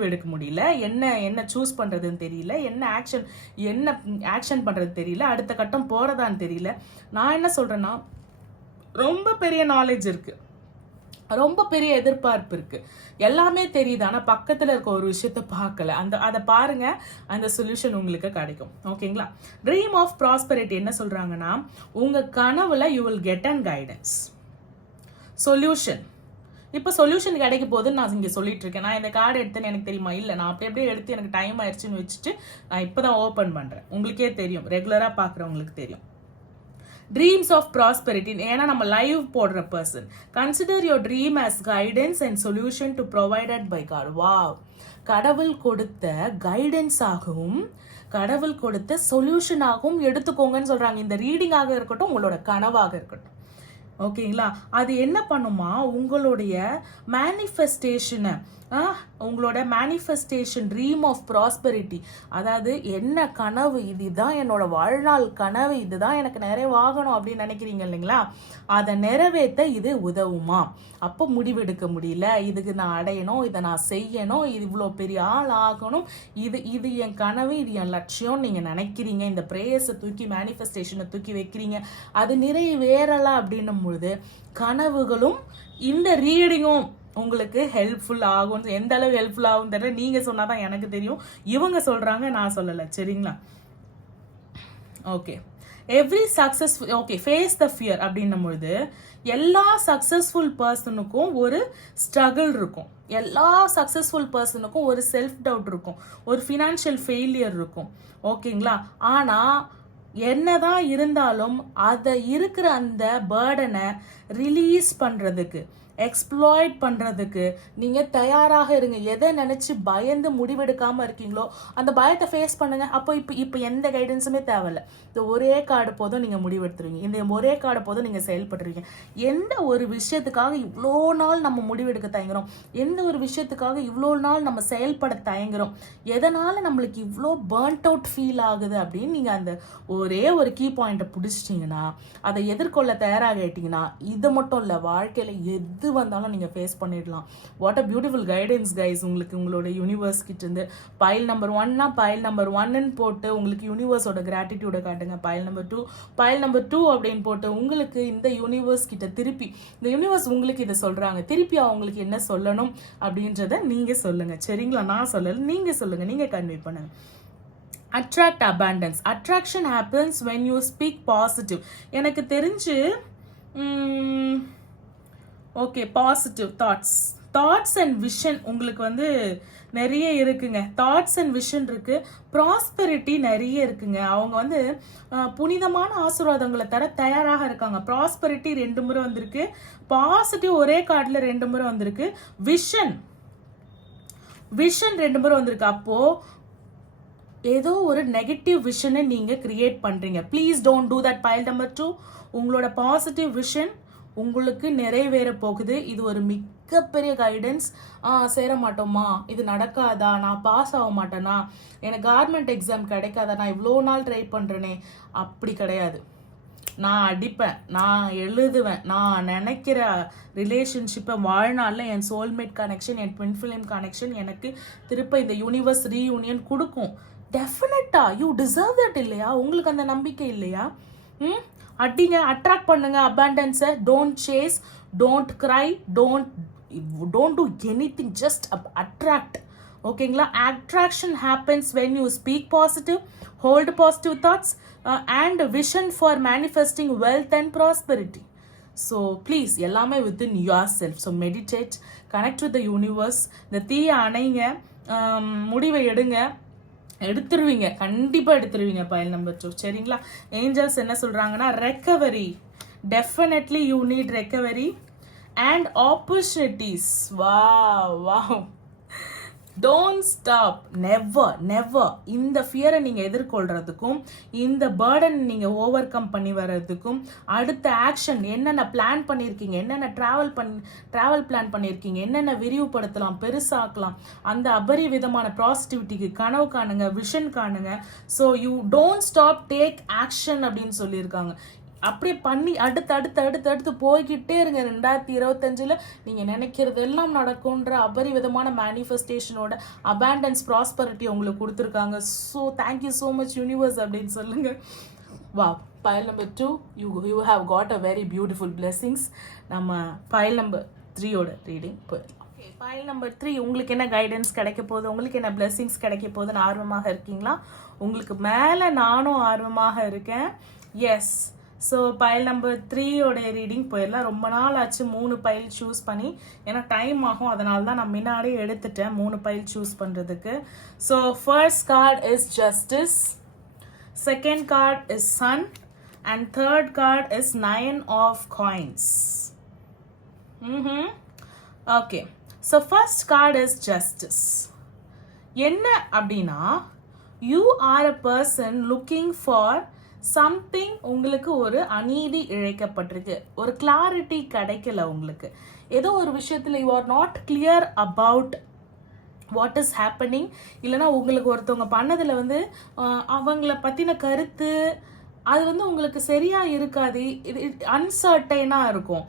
எடுக்க முடியல, என்ன சூஸ் பண்றதுன்னு தெரியல, என்ன ஆக்ஷன் பண்றது தெரியல, அடுத்த கட்டம் போறதான்னு தெரியல. நான் என்ன சொல்றேன்னா, ரொம்ப பெரிய நாலேஜ் இருக்கு, ரொம்ப பெரிய எதிர்பார்ப்பு இருக்கு, எல்லாமே தெரியுது, ஆனா பக்கத்துல இருக்க ஒரு விஷயத்த பார்க்கல. அதை பாருங்க, அந்த சொல்யூஷன் உங்களுக்கு கிடைக்கும். ஓகேங்களா? ட்ரீம் ஆஃப் ப்ராஸ்பெரிட்டி என்ன சொல்றாங்கன்னா, உங்க கனவுல you will get and guidance solution. இப்போ சொல்யூஷன் கிடைக்க போதுன்னு நான் இங்கே சொல்லிட்டு இருக்கேன். நான் இந்த கார்டு எடுத்தேன்னு எனக்கு தெரியுமா? இல்லை, நான் அப்படியே எடுத்து எனக்கு டைம் ஆயிடுச்சுன்னு வச்சுட்டு நான் இப்போதான் ஓப்பன் பண்றேன். உங்களுக்கே தெரியும், ரெகுலரா பார்க்குறவங்களுக்கு தெரியும். ட்ரீம்ஸ் ஆஃப் ப்ராஸ்பெரிட்டி, ஏன்னா நம்ம லைவ் போடுற person. Consider your dream as guidance and solution to provided by God. Wow, கடவுள் கொடுத்த கைடன்ஸ் ஆகவும் கடவுள் கொடுத்த சொல்யூஷனாகவும் எடுத்துக்கோங்கன்னு சொல்றாங்க. இந்த ரீடிங்காக இருக்கட்டும், உங்களோட கனவாக இருக்கட்டும். ஓகேங்களா? அது என்ன பண்ணுமா, உங்களுடைய மேனிஃபெஸ்டேஷனை, உங்களோட மேனிஃபெஸ்டேஷன், ட்ரீம் ஆஃப் ப்ராஸ்பெரிட்டி, அதாவது என்ன கனவு, இதுதான் என்னோட வாழ்நாள் கனவு, இதுதான் எனக்கு நிறைவாகணும் அப்படின்னு நினைக்கிறீங்க இல்லைங்களா, அதை நிறைவேற்ற இது உதவுமா. அப்போ முடிவெடுக்க முடியல, இதுக்கு நான் அடையணும், இதை நான் செய்யணும், இது இவ்வளோ பெரிய ஆள் ஆகணும், இது என் கனவு, இது என் லட்சியம் நீங்கள் நினைக்கிறீங்க, இந்த ப்ரேயர்ஸை தூக்கி மேனிஃபெஸ்டேஷனை தூக்கி வைக்கிறீங்க, அது நிறைவேறலாம் அப்படின்னும் பொழுது கனவுகளும் இந்த ரீடிங்கும் உங்களுக்கு ஹெல்ப்ஃபுல் ஆகும். எந்த அளவு ஹெல்ப்ஃபுல் ஆகும் தெரியல, நீங்க சொன்னாதான் எனக்கு தெரியும், இவங்க சொல்றாங்க, நான் சொல்லலை. சரிங்களா? Okay, every successful, okay, face the fear அப்படின்னும் பொழுது எல்லா சக்சஸ்ஃபுல் பர்சனுக்கும் ஒரு ஸ்ட்ரகிள் இருக்கும், எல்லா சக்சஸ்ஃபுல் பர்சனுக்கும் ஒரு செல்ஃப் டவுட் இருக்கும், ஒரு ஃபினான்ஷியல் ஃபெயிலியர் இருக்கும். ஓகேங்களா? ஆனா என்னதான் இருந்தாலும் அதை இருக்கிற அந்த பேர்டனை ரிலீஸ் பண்றதுக்கு, எக்ஸ்ப்ளாய்ட் பண்றதுக்கு நீங்க தயாராக இருங்க. எதை நினைச்சு பயந்து முடிவெடுக்காம இருக்கீங்களோ அந்த பயத்தை ஃபேஸ் பண்ணுங்க. அப்போ இப்போ எந்த கைடன்ஸுமே தேவையில்லை, இந்த ஒரே கார்டு போதும், நீங்க முடிவெடுத்துருவீங்க. இந்த ஒரே கார்டு போதும், நீங்க செயல்பட்டுருவீங்க. எந்த ஒரு விஷயத்துக்காக இவ்வளோ நாள் நம்ம முடிவெடுக்க தயங்குறோம், எந்த ஒரு விஷயத்துக்காக இவ்வளோ நாள் நம்ம செயல்பட தயங்குறோம், எதனால நம்மளுக்கு இவ்வளோ பர்ன்ட் அவுட் ஃபீல் ஆகுது அப்படின்னு நீங்க அந்த ஒரே ஒரு கீ பாயிண்ட்டை பிடிச்சிட்டிங்கன்னா, அதை எதிர்கொள்ள தயாராகிட்டீங்கன்னா, இது மட்டும் இல்லை, வாழ்க்கையில எது வந்தாலும் நீங்க ஃபேஸ் பண்ணிடலாம். What a beautiful guidance guys. உங்களுக்கு உங்களோட யூனிவர்ஸ் கிட்ட இருந்து பைல் நம்பர் 1னா பைல் நம்பர் 1ன்னு போட்டு உங்களுக்கு யூனிவர்ஸோட கிராட்டிடியூட காட்டுங்க. பைல் நம்பர் 2 அப்படின்னு போட்டு உங்களுக்கு இந்த யூனிவர்ஸ் கிட்ட திருப்பி, இந்த யூனிவர்ஸ் உங்களுக்கு இதை சொல்றாங்க, திருப்பி அவங்களுக்கு என்ன சொல்லணும் அப்படின்றத நீங்க சொல்லுங்க. சரிங்களா? நான் சொல்லல, நீங்க சொல்லுங்க, நீங்க கன்வே பண்ணுங்க. Attract abundance. Attraction happens when you speak positive. எனக்கு தெரிஞ்சு okay, positive thoughts and vision உங்களுக்கு வந்து நிறைய இருக்குங்க. தாட்ஸ் அண்ட் விஷன் இருக்கு, ப்ராஸ்பெரிட்டி நிறைய இருக்குங்க. அவங்க வந்து புனிதமான ஆசீர்வாதங்களை தர தயாராக இருக்காங்க. ப்ராஸ்பெரிட்டி 2 முறை வந்திருக்கு, பாசிட்டிவ் ஒரே கார்டில் 2 முறை வந்திருக்கு, விஷன் 2 முறை வந்திருக்கு. அப்போ ஏதோ ஒரு நெகட்டிவ் விஷனை நீங்க கிரியேட் பண்றீங்க. Please don't do that. File number 2, உங்களோட பாசிட்டிவ் விஷன் உங்களுக்கு நிறைவேற போகுது. இது ஒரு மிகப்பெரிய கைடன்ஸ். சேர மாட்டோமா, இது நடக்காதா, நான் பாஸ் ஆக மாட்டேனா, எனக்கு கவர்மெண்ட் எக்ஸாம் கிடைக்காதா, நான் இவ்வளோ நாள் ட்ரை பண்றேனே, அப்படி கிடையாது. நான் அடிப்பேன், நான் எழுதுவேன், நான் நினைக்கிற ரிலேஷன்ஷிப்பை வாழ்நாளில் என் சோல்மேட் கனெக்ஷன், என் ட்வின் ஃபிலிம் கனெக்ஷன் எனக்கு திருப்ப இந்த யூனிவர்ஸ் ரீயூனியன் கொடுக்கும். டெஃபினட்டா யூ டிசர்வ் தட். இல்லையா? உங்களுக்கு அந்த நம்பிக்கை இல்லையா? அடிங்க, அட்ராக்ட் பண்ணுங்க அபாண்டன்ஸை. Don't chase, don't cry, don't do anything, just attract. ஓகேங்களா? Attraction happens when you speak positive, hold positive thoughts and vision for manifesting wealth and prosperity. So please, எல்லாமே within yourself. So meditate, connect with the universe. இந்த தீயை அணைங்க, முடிவை எடுத்துருவீங்க, கண்டிப்பா எடுத்துருவீங்க. File number 2. சரிங்களா? Angeles என்ன சொல்றாங்கன்னா, recovery, definitely you need recovery and opportunities. Wow, don't stop, never never. இந்த ஃபியரை நீங்கள் எதிர்கொள்றதுக்கும் இந்த பேர்டன் நீங்கள் ஓவர் கம் பண்ணி வர்றதுக்கும் அடுத்த ஆக்ஷன் என்னென்ன பிளான் பண்ணியிருக்கீங்க, என்னென்ன ட்ராவல் பிளான் பண்ணியிருக்கீங்க, என்னென்ன விரிவுபடுத்தலாம், பெருசாக்கலாம், அந்த அபரிவிதமான ப்ராசிட்டிவிட்டிக்கு கனவு காணுங்க, விஷன் காணுங்க. So you don't stop, take action அப்படின்னு சொல்லியிருக்காங்க. அப்படியே பண்ணி அடுத்து போய்கிட்டே இருங்க. 2025 நீங்கள் நினைக்கிறது எல்லாம் நடக்கும்ன்ற அபரிவிதமான மேனிஃபெஸ்டேஷனோட அபேண்டன்ஸ் ப்ராஸ்பரிட்டி உங்களுக்கு கொடுத்துருக்காங்க. So thank you so much universe அப்படின்னு சொல்லுங்கள். வா, file number 2 you have got a very beautiful blessings. நம்ம பைல் நம்பர் 3யோட ரீடிங் போயிடலாம். ஃபைல் நம்பர் 3 உங்களுக்கு என்ன கைடன்ஸ் கிடைக்க போகுது, உங்களுக்கு என்ன பிளெஸிங்ஸ் கிடைக்க போகுதுன்னு ஆர்வமாக இருக்கீங்களா? உங்களுக்கு மேலே நானும் ஆர்வமாக இருக்கேன். எஸ். ஸோ பைல் நம்பர் 3யோட ரீடிங் போயிடலாம். ரொம்ப நாள் ஆச்சு 3 பைல் சூஸ் பண்ணி, ஏன்னா டைம் ஆகும், அதனால தான் நான் முன்னாடியே எடுத்துட்டேன் 3 பைல் சூஸ் பண்ணுறதுக்கு. So first card is justice, second card is sun, and third card is 9 of coins. Okay, so first card is justice. என்ன அப்படின்னா, you are a person looking for something. உங்களுக்கு ஒரு அநீதி இழைக்கப்பட்டிருக்கு, ஒரு கிளாரிட்டி கிடைக்கல உங்களுக்கு. ஏதோ ஒரு விஷயத்தில் you are not clear about what is happening. இல்லைனா உங்களுக்கு ஒருத்தவங்க பண்ணதில் வந்து அவங்கள பற்றின கருத்து அது வந்து உங்களுக்கு சரியாக இருக்காது, அன்சர்டைனாக இருக்கும்.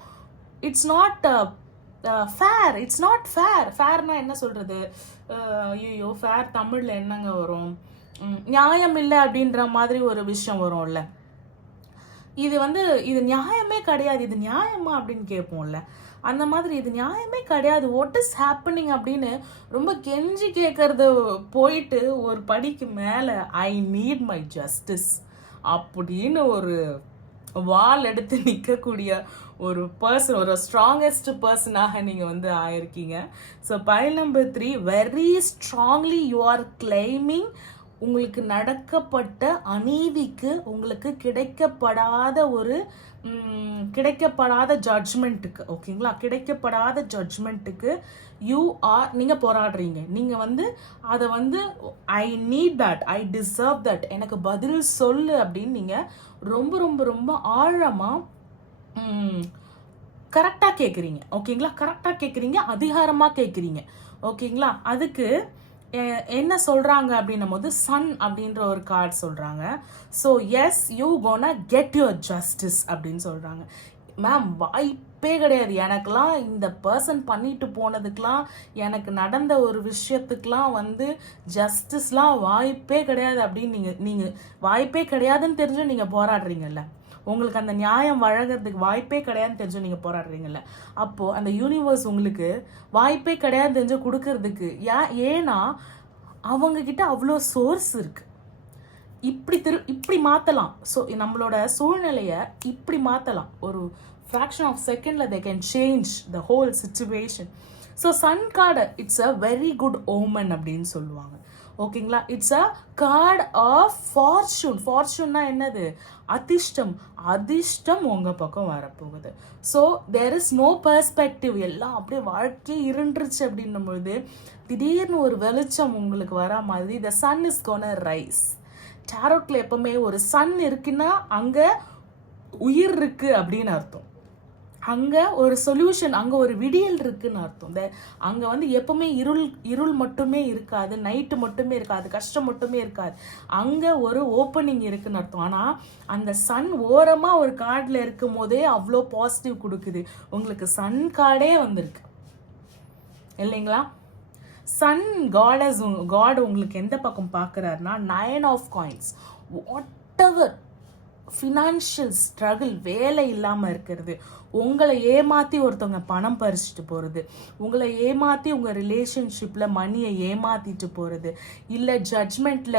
It's not fair, it's not fair. ஃபேர்னா என்ன சொல்கிறது? ஐயோ, ஃபேர் தமிழில் என்னங்க வரும்? நியாயம் இல்லை அப்படின்ற மாதிரி ஒரு விஷயம் வரும்ல. இது வந்து இது நியாயமே கிடையாது, இது நியாயமா அப்படின்னு கேட்போம்ல. அந்த மாதிரி இது நியாயமே கிடையாது, வாட் இஸ் ஹேப்பனிங் அப்படின்னு ரொம்ப கெஞ்சி கேட்கறது போயிட்டு ஒரு படிக்கு மேலே ஐ நீட் மை ஜஸ்டிஸ் அப்படின்னு ஒரு வால் எடுத்து நிற்கக்கூடிய ஒரு பர்சன், ஒரு ஸ்ட்ராங்கஸ்ட் பர்சனாக நீங்கள் வந்து ஆயிருக்கீங்க. So pile number 3, very strongly you are claiming உங்களுக்கு நடக்கப்பட்ட அநீதிக்கு, உங்களுக்கு கிடைக்கப்படாத ஜட்ஜ்மெண்ட்டுக்கு, ஓகேங்களா, கிடைக்கப்படாத ஜட்ஜ்மெண்ட்டுக்கு நீங்கள் போராடுறீங்க. நீங்கள் வந்து அதை வந்து I need that, I deserve that, எனக்கு பதில் சொல்லு அப்படின்னு நீங்கள் ரொம்ப ரொம்ப ரொம்ப ஆழமாக கரெக்டாக கேட்குறீங்க. ஓகேங்களா, கரெக்டாக கேட்குறீங்க, அதிகாரமாக கேட்குறீங்க. ஓகேங்களா, அதுக்கு என்ன சொல்கிறாங்க அப்படின்னும் போது சன் அப்படின்ற ஒரு கார்டு சொல்கிறாங்க. So yes, you gonna get your justice அப்படின்னு சொல்கிறாங்க. மேம், வாய்ப்பே கிடையாது எனக்கெலாம், இந்த பர்சன் பண்ணிட்டு போனதுக்கெலாம், எனக்கு நடந்த ஒரு விஷயத்துக்கெலாம் வந்து ஜஸ்டிஸ்லாம் வாய்ப்பே கிடையாது அப்படின்னு நீங்கள் வாய்ப்பே கிடையாதுன்னு தெரிஞ்சு நீங்கள் போராடுறீங்கல்ல, உங்களுக்கு அந்த நியாயம் வழங்குறதுக்கு வாய்ப்பே கிடையாதுன்னு தெரிஞ்சு நீங்கள் போராடுறீங்கல்ல, அப்போது அந்த யூனிவர்ஸ் உங்களுக்கு வாய்ப்பே கிடையாது தெரிஞ்சு கொடுக்கறதுக்கு ஏன்னா அவங்கக்கிட்ட அவ்வளோ சோர்ஸ் இருக்குது. இப்படி மாற்றலாம். ஸோ நம்மளோட சூழ்நிலையை இப்படி மாற்றலாம். ஒரு ஃப்ராக்ஷன் ஆஃப் செகண்டில் they can change the whole situation. So sun card it's a very good omen அப்படின்னு சொல்லுவாங்க. ஓகேங்களா, it's a card of fortune. ஃபார்ச்சூன்னா என்னது? அதிர்ஷ்டம். அதிர்ஷ்டம் உங்கள் பக்கம் வரப்போகுது. So there is no perspective. எல்லாம் அப்படியே வாழ்க்கையே இருந்துருச்சு அப்படின்னும் பொழுது திடீர்னு ஒரு வெளிச்சம் உங்களுக்கு வர மாதிரி த சன் இஸ் கோன ரைஸ். டாரோட்ல எப்பவுமே ஒரு சன் இருக்குன்னா அங்கே உயிர் இருக்கு அப்படின்னு அர்த்தம். அங்கே ஒரு சொல்யூஷன், அங்கே ஒரு விடியல் இருக்குன்னு அர்த்தம். அங்கே வந்து எப்பவுமே இருள் மட்டுமே இருக்காது, நைட்டு மட்டுமே இருக்காது, கஷ்டம் மட்டுமே இருக்காது, அங்கே ஒரு ஓப்பனிங் இருக்குன்னு அர்த்தம். ஆனால் அந்த சன் ஓரமாக ஒரு கார்டில் இருக்கும் போதே அவ்வளோ பாசிட்டிவ் கொடுக்குது. உங்களுக்கு சன் கார்டே வந்திருக்கு இல்லைங்களா? சன் காட் உங்களுக்கு எந்த பக்கம் பார்க்குறாருன்னா 9 of coins. Whatever financial struggle, வேலை இல்லாமல் இருக்கிறது, உங்களை ஏமாற்றி ஒருத்தவங்க பணம் பறிச்சுட்டு போகிறது, உங்களை ஏமாற்றி உங்கள் ரிலேஷன்ஷிப்பில் மணியை ஏமாற்றிட்டு போகிறது, இல்லை ஜட்ஜ்மெண்ட்டில்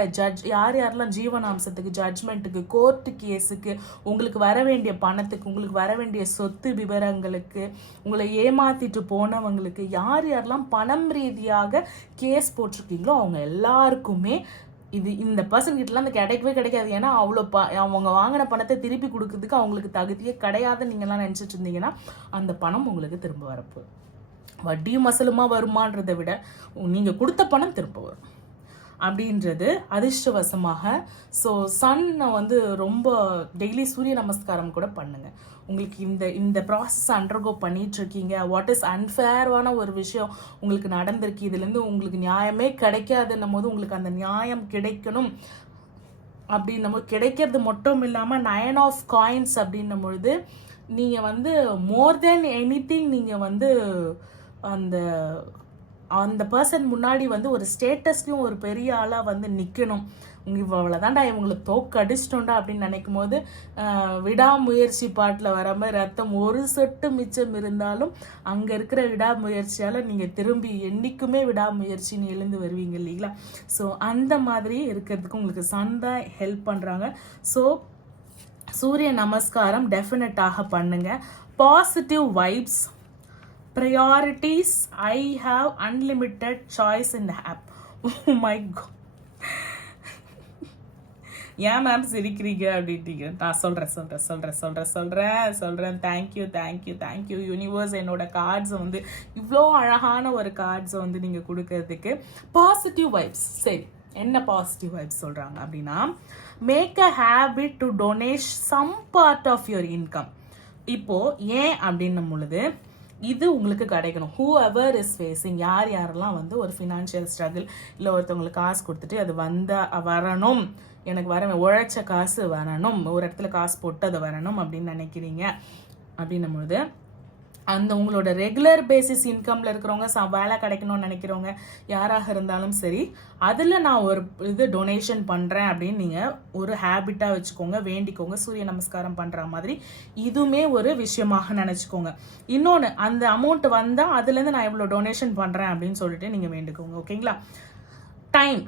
யாரெல்லாம் ஜீவனாம்சத்துக்கு, ஜட்ஜ்மெண்ட்டுக்கு, கோர்ட்டு கேஸுக்கு, உங்களுக்கு வர வேண்டிய பணத்துக்கு, உங்களுக்கு வர வேண்டிய சொத்து விவரங்களுக்கு, உங்களை ஏமாற்றிட்டு போனவங்களுக்கு, யாரெல்லாம் பணம் ரீதியாக கேஸ் போட்டிருக்கீங்களோ அவங்க எல்லாருக்குமே இந்த பர்சன் கிட்டலாம் அந்த கிடைக்கவே கிடைக்காது. ஏன்னா அவ்வளோ அவங்க வாங்கின பணத்தை திருப்பி கொடுக்கறதுக்கு அவங்களுக்கு தகுதியே கிடையாதுன்னு நீங்கள்லாம் நினச்சிட்டு இருந்தீங்கன்னா அந்த பணம் உங்களுக்கு திரும்ப வரப்போகுது. வட்டியும் மசலுமா வருமானதை விட நீங்கள் கொடுத்த பணம் திரும்ப வரும் அப்படின்றது அதிர்ஷ்டவசமாக. ஸோ சன்னை வந்து ரொம்ப டெய்லி சூரிய நமஸ்காரம் கூட பண்ணுங்கள். உங்களுக்கு இந்த ப்ராசஸ் அண்டர்கோ பண்ணிகிட்ருக்கீங்க, வாட் இஸ் அன்ஃபேரான ஒரு விஷயம் உங்களுக்கு நடந்திருக்கு, இதுலேருந்து உங்களுக்கு நியாயமே கிடைக்காதுன்னும் போது உங்களுக்கு அந்த நியாயம் கிடைக்கணும் அப்படின்னும் போது, கிடைக்கிறது மட்டும் இல்லாமல் 9 ஆஃப் காயின்ஸ் அப்படின்னும் பொழுது நீங்கள் வந்து மோர் தென் எனிதிங் நீங்கள் வந்து அந்த பர்சன் முன்னாடி வந்து ஒரு ஸ்டேட்டஸ்லையும் ஒரு பெரிய ஆளாக வந்து நிற்கணும். இவ்வளோதான்டா இவங்களை தோக்கடிச்சிட்டோண்டா அப்படின்னு நினைக்கும் போது விடாமுயற்சி பாட்டில் வர மாதிரி ரத்தம் ஒரு சொட்டு மிச்சம் இருந்தாலும் அங்கே இருக்கிற விடாமுயற்சியால் நீங்கள் திரும்பி என்றைக்குமே விடாமுயற்சின்னு எழுந்து வருவீங்க இல்லைங்களா? ஸோ அந்த மாதிரி இருக்கிறதுக்கு உங்களுக்கு சன் தான் ஹெல்ப் பண்ணுறாங்க. ஸோ சூரிய நமஸ்காரம் டெஃபினட்டாக பண்ணுங்கள். Positive vibes, priorities. I have unlimited choice in the app. Oh my god. ஏன் மேம் சிரிக்கிறீங்க அப்படின்ட்டீங்க. நான் சொல்கிறேன். தேங்க்யூ யூனிவர்ஸ் என்னோட கார்ட்ஸை வந்து இவ்வளோ அழகான ஒரு கார்ட்ஸை வந்து நீங்கள் கொடுக்கறதுக்கு. Positive vibes. சரி, என்ன பாசிட்டிவ் வைப்ஸ் சொல்கிறாங்க அப்படின்னா, make a habit to donate some part of your income. இப்போது ஏன் அப்படின்னும் பொழுது இது உங்களுக்கு கிடைக்கணும். ஹூ எவர் இஸ் ஃபேஸிங், யாரெல்லாம் வந்து ஒரு ஃபினான்ஷியல் ஸ்ட்ரகிள், இல்லை ஒருத்தவங்களுக்கு காசு கொடுத்துட்டு அது வரணும், எனக்கு உழைச்ச காசு வரணும், ஒரு இடத்துல காசு போட்டு அது வரணும் அப்படின்னு நினைக்கிறீங்க அப்படின்னும் பொழுது, அந்த உங்களோட ரெகுலர் பேசிஸ் இன்கமில் இருக்கிறவங்க வேலை கிடைக்கணும்னு நினைக்கிறவங்க யாராக இருந்தாலும் சரி, அதில் நான் ஒரு டொனேஷன் பண்ணுறேன் அப்படின்னு நீங்கள் ஒரு ஹேபிட்டாக வச்சுக்கோங்க, வேண்டிக்கோங்க. சூரிய நமஸ்காரம் பண்ணுற மாதிரி இதுவுமே ஒரு விஷயமாக நினச்சிக்கோங்க. இன்னொன்று, அந்த அமௌண்ட் வந்தால் அதுலேருந்து நான் இவ்வளோ டொனேஷன் பண்ணுறேன் அப்படின்னு சொல்லிட்டு நீங்கள் வேண்டிக்கோங்க. ஓகேங்களா? Time,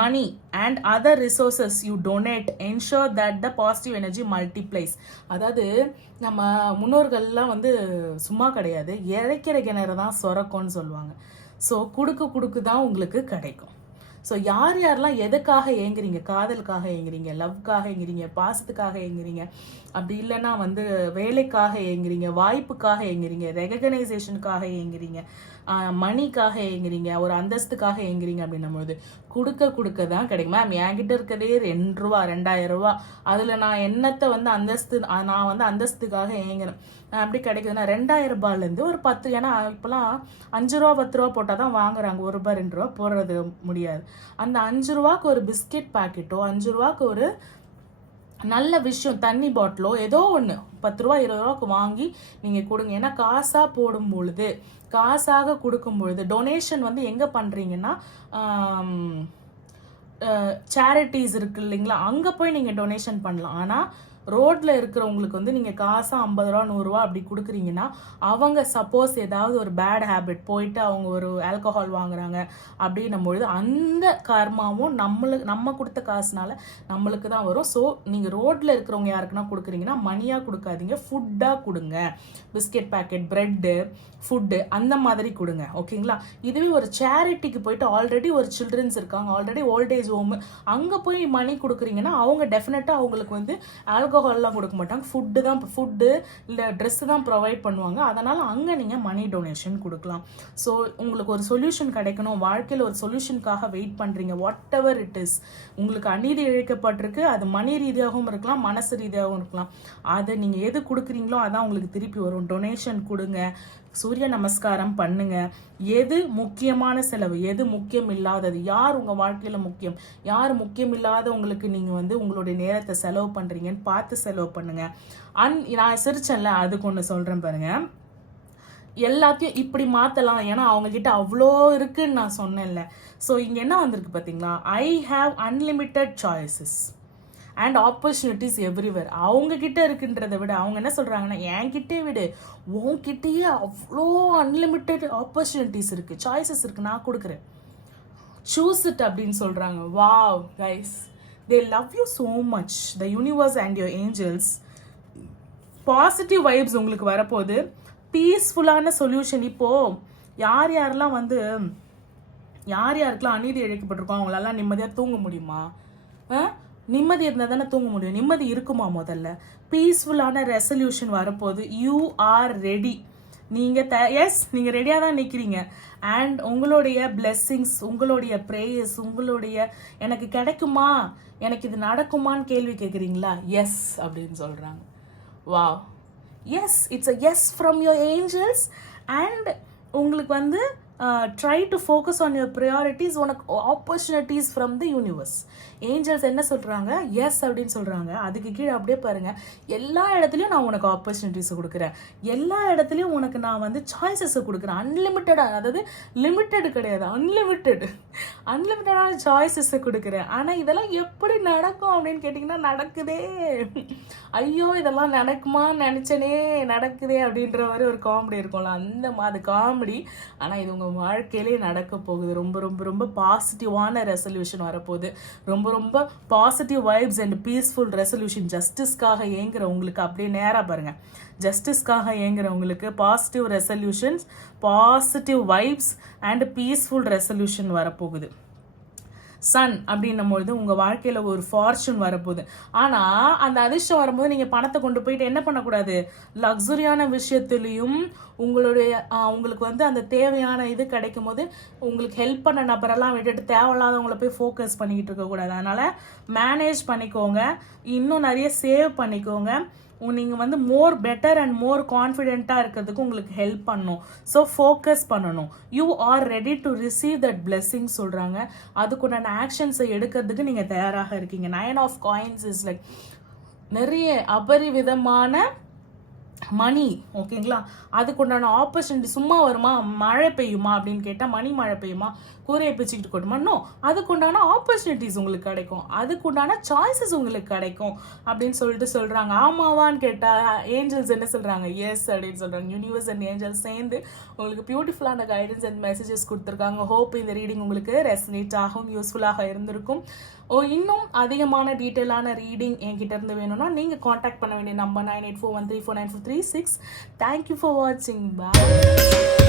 money and other resources you donate ensure that the positive energy multiplies. அதாவது நம்ம முன்னோர்கள்லாம் வந்து சும்மா கிடையாது, இறைக்கிற கிணறு தான் சொரக்கோன்னு சொல்லுவாங்க. ஸோ கொடுக்கு தான் உங்களுக்கு கிடைக்கும். ஸோ யாரெல்லாம் எதுக்காக ஏங்குறீங்க, காதலுக்காக ஏங்குறீங்க, லவ்க்காக ஏங்குறீங்க, பாசத்துக்காக ஏங்குறீங்க, அப்படி இல்லைன்னா வந்து வேலைக்காக ஏங்குறீங்க, வாய்ப்புக்காக ஏங்குறீங்க, ரெகனைசேஷனுக்காக ஏங்குறீங்க, மணிக்காக ஏங்குறீங்க, ஒரு அந்தஸ்துக்காக ஏங்குறீங்க அப்படின்னும்போது கொடுக்க தான் கிடைக்கும். மேம் என்கிட்ட இருக்கிறதே 2 ரூபா 2000 ரூபா, அதில் நான் என்னத்தை வந்து நான் வந்து அந்தஸ்துக்காக ஏங்குறேன், அப்படி கிடைக்குதுன்னா 2000 ரூபாயிலேருந்து ஒரு 10, ஏன்னா இப்போலாம் 5 ரூபா 10 ரூபா போட்டால் தான் வாங்குறாங்க, 1 ரூபா 2 ரூபா போடுறது முடியாது. அந்த 5 ரூபாய்க்கு ஒரு பிஸ்கெட் பாக்கெட்டோ, 5 ரூபாய்க்கு ஒரு நல்ல விஷயம், தண்ணி பாட்டிலோ, ஏதோ ஒன்று 10 ரூபா 20 ரூபாய்க்கு வாங்கி நீங்கள் கொடுங்க. ஏன்னா காசாக போடும் பொழுது, காசாக கொடுக்கும் பொழுது, டொனேஷன் வந்து எங்கே பண்ணுறீங்கன்னா சேரிட்டிஸ் இருக்கு இல்லைங்களா, அங்கே போய் நீங்கள் டொனேஷன் பண்ணலாம். ஆனால் ரோட்டில் இருக்கிறவங்களுக்கு வந்து நீங்கள் காசாக 50 ரூபா 100 ரூபா அப்படி கொடுக்குறீங்கன்னா, அவங்க சப்போஸ் ஏதாவது ஒரு பேட் ஹேபிட் போயிட்டு அவங்க ஒரு ஆல்கஹால் வாங்குறாங்க அப்படின்னும் பொழுது அந்த கர்மாவும் நம்ம கொடுத்த காசுனால நம்மளுக்கு தான் வரும். ஸோ நீங்கள் ரோட்டில் இருக்கிறவங்க யாருக்குன்னா கொடுக்குறீங்கன்னா மணியாக கொடுக்காதீங்க, ஃபுட்டாக கொடுங்க. பிஸ்கெட் பேக்கெட், ப்ரெட்டு, ஃபுட்டு அந்த மாதிரி கொடுங்க. ஓகேங்களா? இதுவே ஒரு சேரிட்டிக்கு போயிட்டு ஆல்ரெடி ஒரு சில்ட்ரன்ஸ் இருக்காங்க, ஆல்ரெடி ஓல்டேஜ் ஹோம், அங்கே போய் மணி கொடுக்குறீங்கன்னா அவங்க டெஃபினட்டாக அவங்களுக்கு வந்து ஆல்கஹால்லாம் கொடுக்க மாட்டாங்க, ஃபுட்டு இல்லை ட்ரெஸ்ஸு தான் ப்ரொவைட் பண்ணுவாங்க. அதனால் அங்கே நீங்கள் மணி டொனேஷன் கொடுக்கலாம். ஸோ உங்களுக்கு ஒரு சொல்யூஷன் கிடைக்கணும், வாழ்க்கையில் ஒரு சொல்யூஷனுக்காக வெயிட் பண்ணுறீங்க, வாட் எவர் இட் இஸ், உங்களுக்கு அநீதி இழைக்கப்பட்டிருக்கு, அது மணி ரீதியாகவும் இருக்கலாம், மனசு ரீதியாகவும் இருக்கலாம், அதை நீங்கள் எது கொடுக்குறீங்களோ அதான் உங்களுக்கு திருப்பி வரும். டொனேஷன் கொடுங்க, சூரிய நமஸ்காரம் பண்ணுங்க. எது முக்கியமான செலவு, எது முக்கியம் இல்லாதது, யார் உங்கள் வாழ்க்கையில் முக்கியம், யார் முக்கியம் இல்லாத உங்களுக்கு நீங்கள் வந்து உங்களுடைய நேரத்தை செலவு பண்ணுறீங்கன்னு பார்த்து செலவு பண்ணுங்க. நான் சிரிச்சேன்ல, அதுக்கு ஒன்று சொல்கிறேன் பாருங்க, எல்லாத்தையும் இப்படி மாற்றலாம், ஏன்னா அவங்கக்கிட்ட அவ்வளோ இருக்குன்னு நான் சொன்னேன்ல. ஸோ இங்கே என்ன வந்திருக்கு பார்த்தீங்களா, I have unlimited choices and opportunities everywhere. அவங்கக்கிட்ட இருக்குன்றதை விட அவங்க என்ன சொல்கிறாங்கன்னா, என்கிட்டே விடு, உன்கிட்டயே அவ்வளோ அன்லிமிட்டெட் ஆப்பர்ச்சுனிட்டிஸ் இருக்குது, சாய்ஸஸ் இருக்குது, நான் கொடுக்குறேன், சூஸ் இட் அப்படின்னு சொல்கிறாங்க. Wow guys, they love you so much, the universe and your angels. Positive vibes உங்களுக்கு வரப்போகுது, பீஸ்ஃபுல்லான சொல்யூஷன். இப்போது யாரெல்லாம் வந்து யாருக்கெல்லாம் அநீதி இழைக்கப்பட்டிருக்கோம் அவங்களெல்லாம் நிம்மதியாக தூங்க முடியுமா? நிம்மதி இருந்தால் தானே தூங்க முடியும். நிம்மதி இருக்குமா? முதல்ல பீஸ்ஃபுல்லான ரெசல்யூஷன் வரப்போகுது. You are ready. நீங்கள் ரெடியாக தான் நிற்கிறீங்க. அண்ட் உங்களுடைய பிளெஸ்ஸிங்ஸ், உங்களுடைய ப்ரேயர்ஸ், உங்களுடைய எனக்கு கிடைக்குமா, எனக்கு இது நடக்குமான்னு கேள்வி கேட்குறீங்களா? எஸ் அப்படின்னு சொல்கிறாங்க. Wow, yes, it's a yes from your angels. And உங்களுக்கு வந்து try to focus on your priorities. உனக்கு opportunities from the universe. Angels என்ன சொல்கிறாங்க? எஸ் அப்படின்னு சொல்கிறாங்க. அதுக்கு கீழே அப்படியே பாருங்கள், எல்லா இடத்துலையும் நான் உனக்கு ஆப்பர்ச்சுனிட்டிஸை கொடுக்குறேன், எல்லா இடத்துலையும் உனக்கு நான் வந்து சாய்ஸஸை கொடுக்குறேன். அன்லிமிட்டடாக, அதாவது லிமிட்டடு கிடையாது, அன்லிமிட்டடான சாய்ஸஸை கொடுக்குறேன். ஆனால் இதெல்லாம் எப்படி நடக்கும் அப்படின்னு கேட்டிங்கன்னா, நடக்குதே, ஐயோ இதெல்லாம் நடக்குமான்னு நினச்சனே, நடக்குதே அப்படின்ற மாதிரி ஒரு காமெடி இருக்கும்ல, அந்த மாதிரி காமெடி. ஆனால் இது உங்கள் வாழ்க்கையிலே நடக்க போகுது. ரொம்ப ரொம்ப ரொம்ப பாசிட்டிவான ரெசல்யூஷன் வரப்போகுது. ரொம்ப ரொம்ப positive vibes and peaceful resolution. ஜஸ்டிஸ்க்காக ஏங்குறவங்களுக்கு அப்படியே நேராக பாருங்கள், ஜஸ்டிஸ்க்காக ஏங்குறவங்களுக்கு positive resolutions, positive vibes and peaceful resolution வரப்போகுது. சன் அப்படின்னும்பொழுது உங்கள் வாழ்க்கையில் ஒரு ஃபார்ச்சூன் வரப்போகுது. ஆனால் அந்த அதிர்ஷ்டம் வரும்போது நீங்கள் பணத்தை கொண்டு போயிட்டு என்ன பண்ணக்கூடாது, லக்ஸுரியான விஷயத்துலேயும் உங்களுக்கு வந்து அந்த தேவையான இது கிடைக்கும் போது உங்களுக்கு ஹெல்ப் பண்ண நபரெல்லாம் விட்டுட்டு தேவையில்லாதவங்கள போய் ஃபோக்கஸ் பண்ணிக்கிட்டு இருக்கக்கூடாது. அதனால் மேனேஜ் பண்ணிக்கோங்க, இன்னும் நிறைய சேவ் பண்ணிக்கோங்க. நீங்கள் வந்து மோர் பெட்டர் அண்ட் மோர் கான்ஃபிடென்ட்டாக இருக்கிறதுக்கு உங்களுக்கு ஹெல்ப் பண்ணணும். ஸோ ஃபோக்கஸ் பண்ணணும். You are ready to receive that blessing சொல்கிறாங்க. அதுக்குண்டான ஆக்ஷன்ஸை எடுக்கிறதுக்கு நீங்கள் தயாராக இருக்கீங்க. 9 ஆஃப் காயின்ஸ் இஸ் லைக் நிறைய அபரிவிதமான மணி, ஓகேங்களா? அதுக்குண்டான ஆப்பர்ச்சுனிட்டி சும்மா வருமா, மழை பெய்யுமா அப்படின்னு கேட்டால் மணி மழை பெய்யுமா, கூரையை பிச்சுக்கிட்டு கொட்டுமானோ, அதுக்குண்டான ஆப்பர்ச்சுனிட்டிஸ் உங்களுக்கு கிடைக்கும், அதுக்குண்டான சாய்ஸஸ் உங்களுக்கு கிடைக்கும் அப்படின்னு சொல்கிறாங்க. ஆமாவான்னு கேட்டால் ஏஞ்சல்ஸ் என்ன சொல்கிறாங்க? எஸ் அப்படின்னு சொல்கிறாங்க. யூனிவர்ஸ் அண்ட் ஏஞ்சல்ஸ் சேர்ந்து உங்களுக்கு பியூட்டிஃபுல்லான கைடன்ஸ் அண்ட் மெசேஜஸ் கொடுத்துருக்காங்க. ஹோப் இந்த ரீடிங் உங்களுக்கு ரெசனேட் ஆகும், யூஸ்ஃபுல்லாக இருந்திருக்கும். இன்னும் அதிகமான டீட்டெயிலான ரீடிங் என்கிட்ட இருந்து வேணும்னா நீங்கள் காண்டாக்ட் பண்ண வேண்டிய நம்பர் 9841349436. தேங்க்யூ ஃபார் வாட்சிங். பாய்.